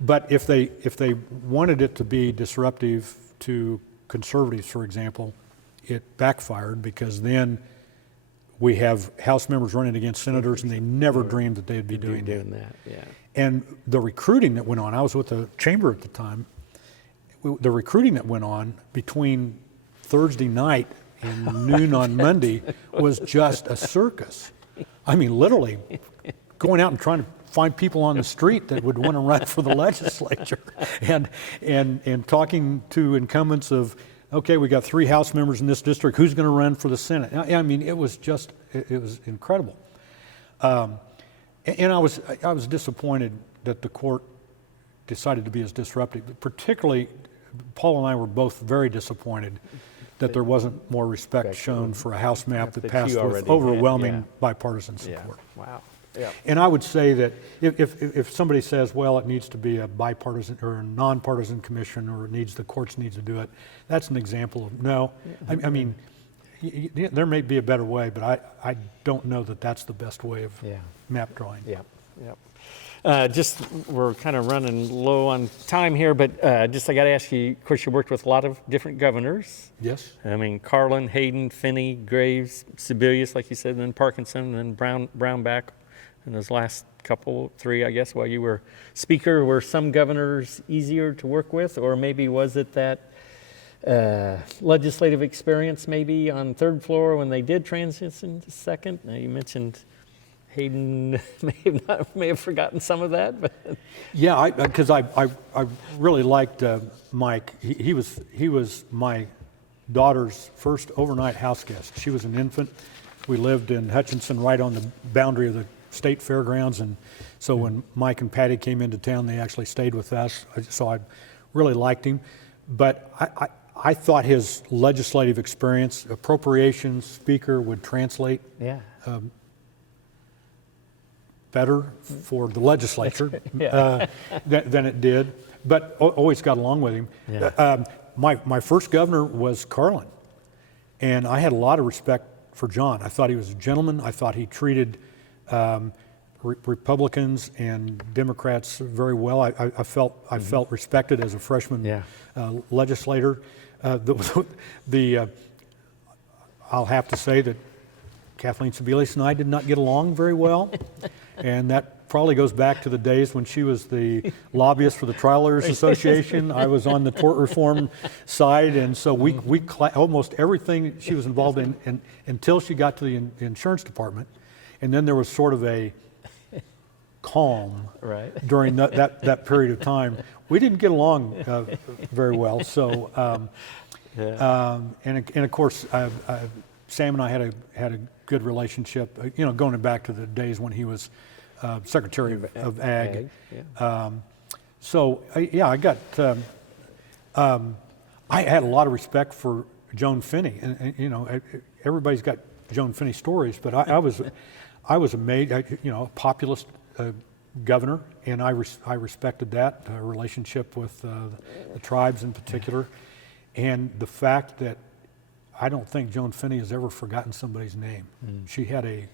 But if they wanted it to be disruptive to conservatives, for example, it backfired, because then we have House members running against senators, and they never dreamed that they'd be doing that. Yeah. And the recruiting that went on, I was with the chamber at the time, the recruiting that went on between Thursday night and noon on Monday was just a circus. I mean, literally, going out and trying to find people on the street that would want to run for the legislature, and talking to incumbents of, okay, we got 3 House members in this district, who's going to run for the Senate? I mean, it was incredible. And I was disappointed that the court decided to be as disruptive. Particularly, Paul and I were both very disappointed that there wasn't more respect shown for a House map that passed with overwhelming bipartisan support. Yeah. Wow. Yeah. And I would say that if somebody says, well, it needs to be a bipartisan or a nonpartisan commission, or the courts need to do it, that's an example of no. I mean, there may be a better way, but I don't know that that's the best way of map drawing. Yeah. Just we're kind of running low on time here, but I got to ask you. Of course, you worked with a lot of different governors. Yes. I mean, Carlin, Hayden, Finney, Graves, Sebelius, like you said, and then Parkinson, and then Brownback. And those last couple, 3, I guess, while you were speaker, were some governors easier to work with, or maybe was it that legislative experience maybe on third floor when they did transition to second? Now you mentioned Hayden may have forgotten some of that, but yeah, because I really liked Mike. He was my daughter's first overnight house guest. She was an infant. We lived in Hutchinson, right on the boundary of the state fairgrounds, and so when Mike and Patty came into town, they actually stayed with us. So I really liked him, but I thought his legislative experience, appropriations, speaker, would translate better for the legislature than it did, but always got along with him. Yeah. My first governor was Carlin, and I had a lot of respect for John. I thought he was a gentleman. I thought he treated Republicans and Democrats very well. I felt respected as a freshman legislator. I'll have to say that Kathleen Sebelius and I did not get along very well, and that probably goes back to the days when she was the lobbyist for the Trial Lawyers Association. I was on the tort reform side, and so we almost everything she was involved in until she got to the insurance department. And then there was sort of a calm during that period of time. We didn't get along very well. So, and of course, Sam and I had a good relationship. Going back to the days when he was Secretary of Ag. I got. I had a lot of respect for Joan Finney, and everybody's got Joan Finney stories, but I was amazed, a populist governor, and I respected that relationship with the tribes in particular, and the fact that I don't think Joan Finney has ever forgotten somebody's name. She had a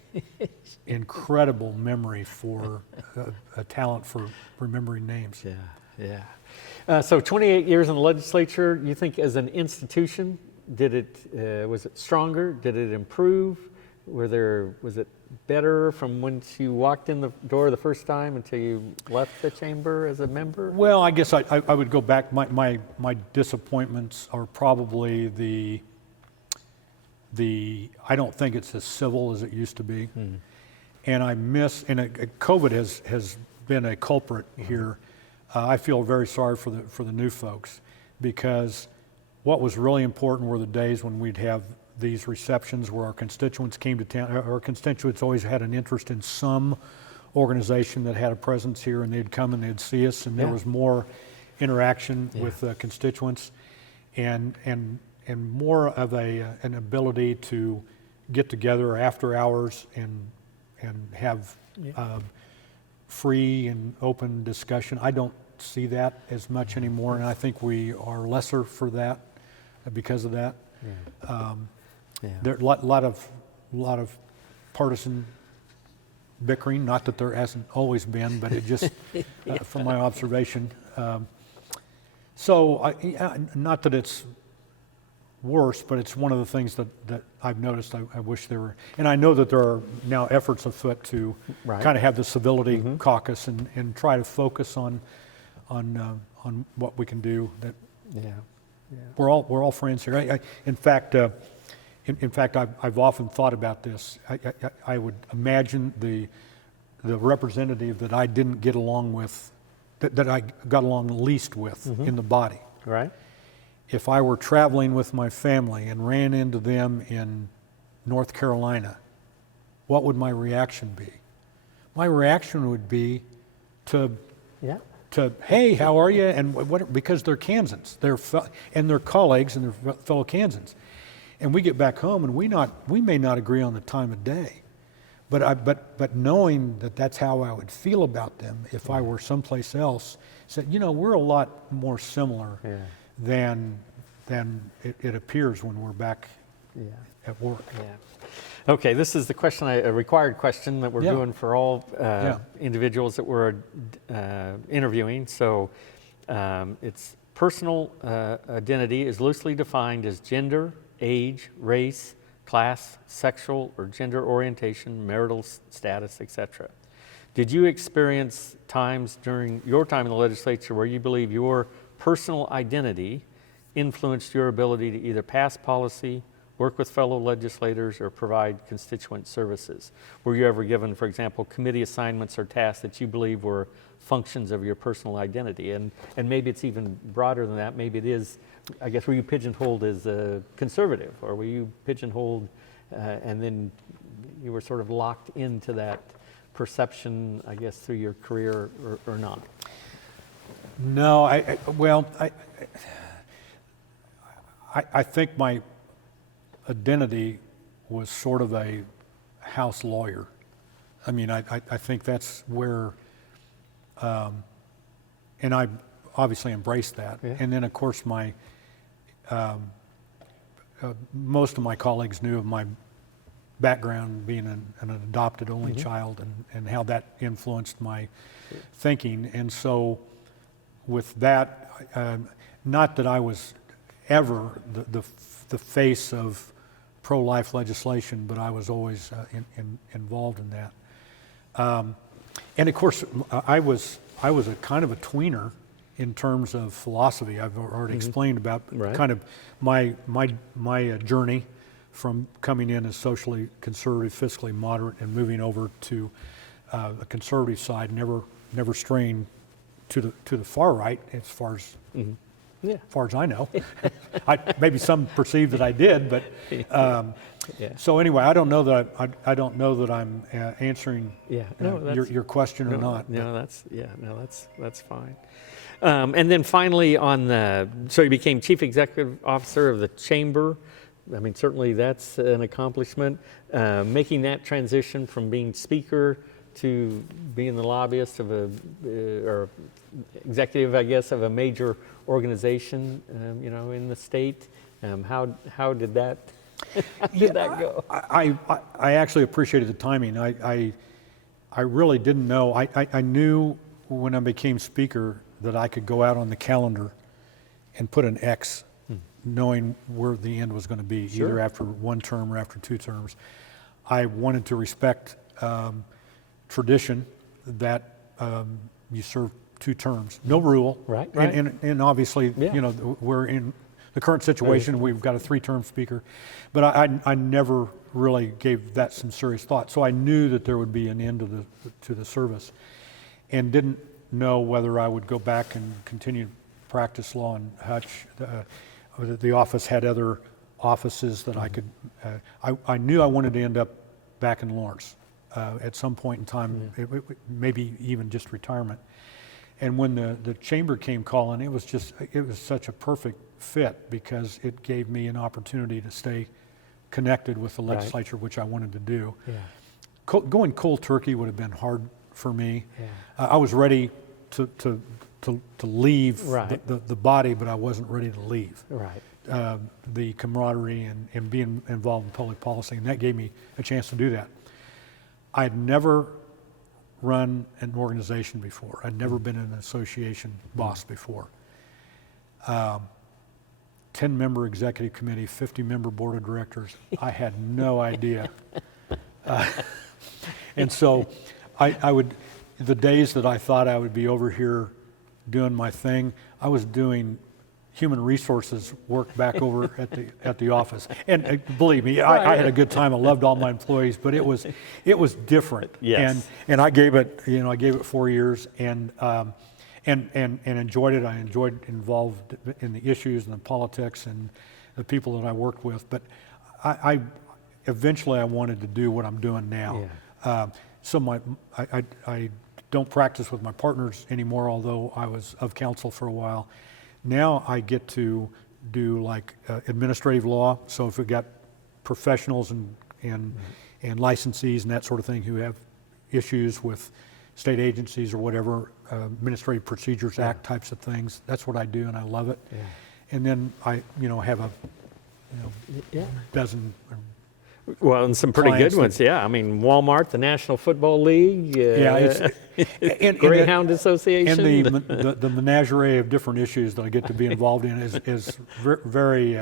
incredible memory for a talent for remembering names. So 28 years in the legislature, you think as an institution, was it stronger? Did it improve? Was it better from when you walked in the door the first time until you left the chamber as a member? Well, I guess I would go back. My disappointments are probably I don't think it's as civil as it used to be, and COVID has been a culprit here. I feel very sorry for the new folks, because what was really important were the days when we'd have these receptions where our constituents came to town. Our constituents always had an interest in some organization that had a presence here, and they'd come and they'd see us, and there was more interaction with constituents, and more of an ability to get together after hours and have free and open discussion. I don't see that as much anymore, and I think we are lesser for that because of that. There are a lot of partisan bickering. Not that there hasn't always been, but it just from my observation. Not that it's worse, but it's one of the things that I've noticed. I wish there were, and I know that there are now efforts afoot to kind of have the civility caucus and try to focus on what we can do. That we're all friends here. In fact, I've often thought about this. I would imagine the the representative that I didn't get along with, that I got along least with in the body. Right. If I were traveling with my family and ran into them in North Carolina, what would my reaction be? My reaction would be to, Yeah. hey, how are you? And what, because they're Kansans, and they're colleagues and they're fellow Kansans. And we get back home and we may not agree on the time of day, but knowing that that's how I would feel about them if I were someplace else, said, we're a lot more similar than it appears when we're back at work. Yeah. Okay, this is the question, a required question that we're doing for all individuals that we're interviewing. So it's personal identity is loosely defined as gender, age, race, class, sexual or gender orientation, marital status, etc. Did you experience times during your time in the legislature where you believe your personal identity influenced your ability to either pass policy, work with fellow legislators, or provide constituent services? Were you ever given, for example, committee assignments or tasks that you believe were functions of your personal identity? And maybe it's even broader than that. Maybe it is, I guess, were you pigeonholed as a conservative, or were you pigeonholed and then you were sort of locked into that perception, I guess, through your career or not? No, I think my identity was sort of a house lawyer. I mean, I think that's where, and I obviously embraced that. Yeah. And then, of course, most of my colleagues knew of my background being an adopted only child and how that influenced my thinking. And so with that, not that I was ever the face of pro-life legislation, but I was always involved in that. And of course, I was a kind of a tweener in terms of philosophy. I've already explained about kind of my journey from coming in as socially conservative, fiscally moderate, and moving over to the conservative side, never straying to the far right as far as as far as I know. Maybe some perceive that I did, but so anyway, I don't know that I'm answering your question or not. No, that's fine. And then finally, so you became chief executive officer of the chamber. I mean, certainly that's an accomplishment. Making that transition from being speaker to being the lobbyist of or executive, I guess, of a major organization, in the state. How did that that go? I actually appreciated the timing. I really didn't know. I knew when I became speaker that I could go out on the calendar and put an X, knowing where the end was going to be, either after one term or after 2 terms. I wanted to respect tradition that you serve 2 terms. No rule. Right. And obviously, we're in the current situation. We've got a 3-term speaker, but I never really gave that some serious thought. So I knew that there would be an end to the service, and didn't know whether I would go back and continue to practice law in Hutch. The office had other offices that I could. I knew I wanted to end up back in Lawrence at some point in time, maybe even just retirement. And when the chamber came calling, it was such a perfect fit because it gave me an opportunity to stay connected with the legislature, which I wanted to do. Yeah. Going cold turkey would have been hard for me. Yeah. I was ready to leave the body, but I wasn't ready to leave. Right. The camaraderie and being involved in public policy, and that gave me a chance to do that. I'd never run an organization before. I'd never been an association boss before. 10-member executive committee, 50-member board of directors. I had no idea. And so I would, the days that I thought I would be over here doing my thing, I was doing human resources work back over at the office. And believe me, I had a good time. I loved all my employees, but it was different. Yes. And I gave it 4 years and enjoyed it. I enjoyed involved in the issues and the politics and the people that I worked with. But I eventually I wanted to do what I'm doing now. Yeah. So I don't practice with my partners anymore, although I was of counsel for a while. Now I get to do like administrative law. So if we've got professionals and licensees and that sort of thing who have issues with state agencies or whatever, Administrative Procedures Act types of things, that's what I do, and I love it. Yeah. And then I have a dozen. Well, and some pretty good ones, yeah. I mean, Walmart, the National Football League, Greyhound Association. And the menagerie of different issues that I get to be involved in is very,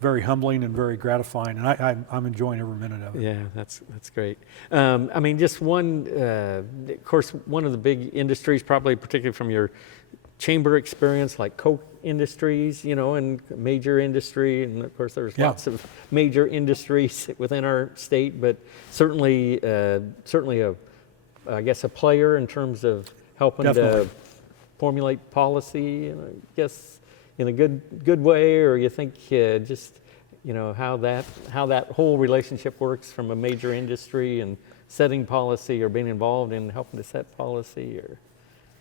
very humbling and very gratifying, and I'm enjoying every minute of it. Yeah, that's great. I mean, just one, of course, one of the big industries, probably particularly from your chamber experience, like Coke Industries, and major industry, and of course there's lots of major industries within our state, but certainly I guess a player in terms of helping to formulate policy, and I guess in a good way, or you think just how that whole relationship works from a major industry and setting policy or being involved in helping to set policy, or.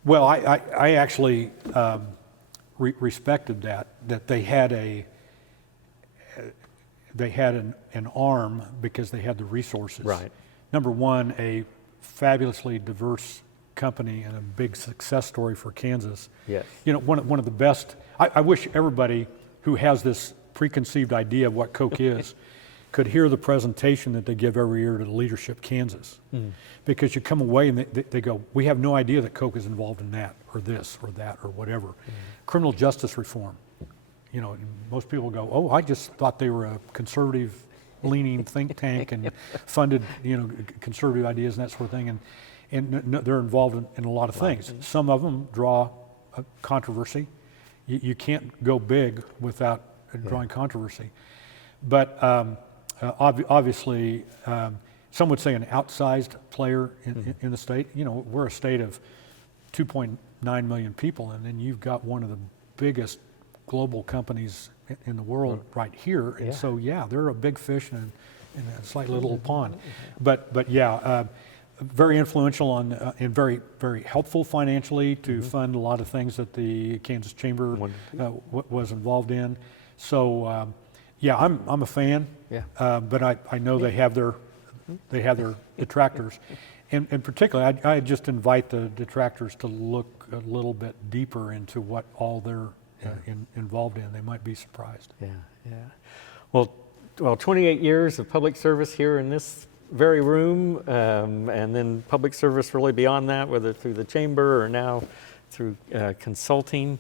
Well, I actually respected that they had an arm because they had the resources. Right. Number one, a fabulously diverse company and a big success story for Kansas. Yes. One of the best. I wish everybody who has this preconceived idea of what Coke is could hear the presentation that they give every year to the Leadership Kansas. Because you come away and they go, we have no idea that Coke is involved in that or this or that or whatever. Criminal justice reform. Most people go, oh, I just thought they were a conservative leaning think tank and funded, conservative ideas and that sort of thing. And they're involved in a lot of things. Some of them draw controversy. You can't go big without drawing controversy. But obviously, some would say an outsized player in the state. We're a state of 2.9 million people, and then you've got one of the biggest global companies in the world right here. And so, they're a big fish in a slightly little pond. But very influential and very, very helpful financially to fund a lot of things that the Kansas Chamber was involved in. So, I'm a fan. Yeah. But I know they have their detractors, and particularly I just invite the detractors to look a little bit deeper into what all they're involved in. They might be surprised. Yeah. Well, 28 years of public service here in this very room, and then public service really beyond that, whether through the chamber or now through consulting.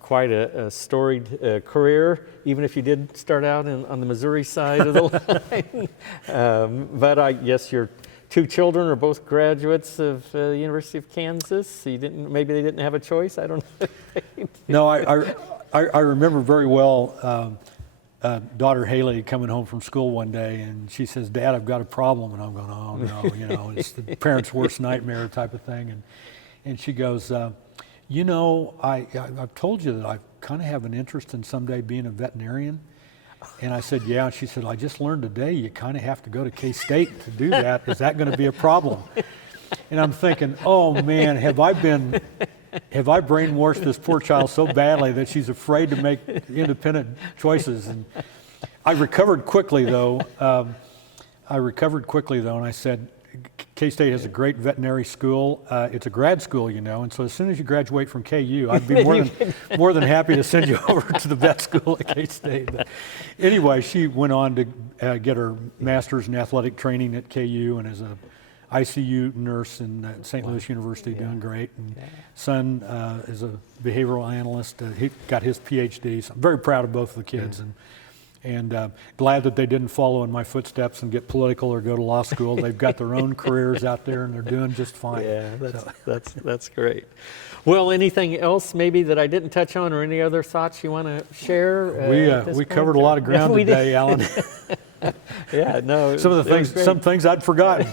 Quite a storied career, even if you did start out on the Missouri side of the line. But I guess your two children are both graduates of the University of Kansas. So maybe they didn't have a choice. I don't know. No, I remember very well. Daughter Haley coming home from school one day, and she says, "Dad, I've got a problem." And I'm going, "Oh no, it's the parents' worst nightmare type of thing." And she goes, I've told you that I kind of have an interest in someday being a veterinarian. And I said, yeah. And she said, I just learned today you kind of have to go to K-State to do that. Is that going to be a problem? And I'm thinking, oh man, have I brainwashed this poor child so badly that she's afraid to make independent choices? And I recovered quickly though. And I said, K-State has a great veterinary school. It's a grad school, and so as soon as you graduate from KU, I'd be more than happy to send you over to the vet school at K-State. But anyway, she went on to get her master's in athletic training at KU and is a ICU nurse in St. Louis University, doing great. And son is a behavioral analyst. He got his PhD. So I'm very proud of both of the kids. And glad that they didn't follow in my footsteps and get political or go to law school. They've got their own careers out there, and they're doing just fine. Yeah, that's great. Well, anything else maybe that I didn't touch on, or any other thoughts you want to share? We covered a lot of ground we did. today, Alan. Yeah, no. Some things I'd forgotten.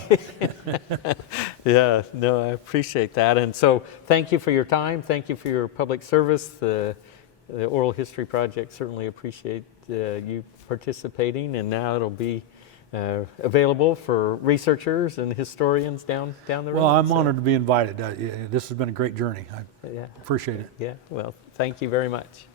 Yeah, no, I appreciate that. And so thank you for your time. Thank you for your public service. The Oral History Project certainly appreciate you participating, and now it'll be available for researchers and historians down the road. Well, I'm honored to be invited. This has been a great journey. I Yeah. appreciate it. Yeah, well, thank you very much.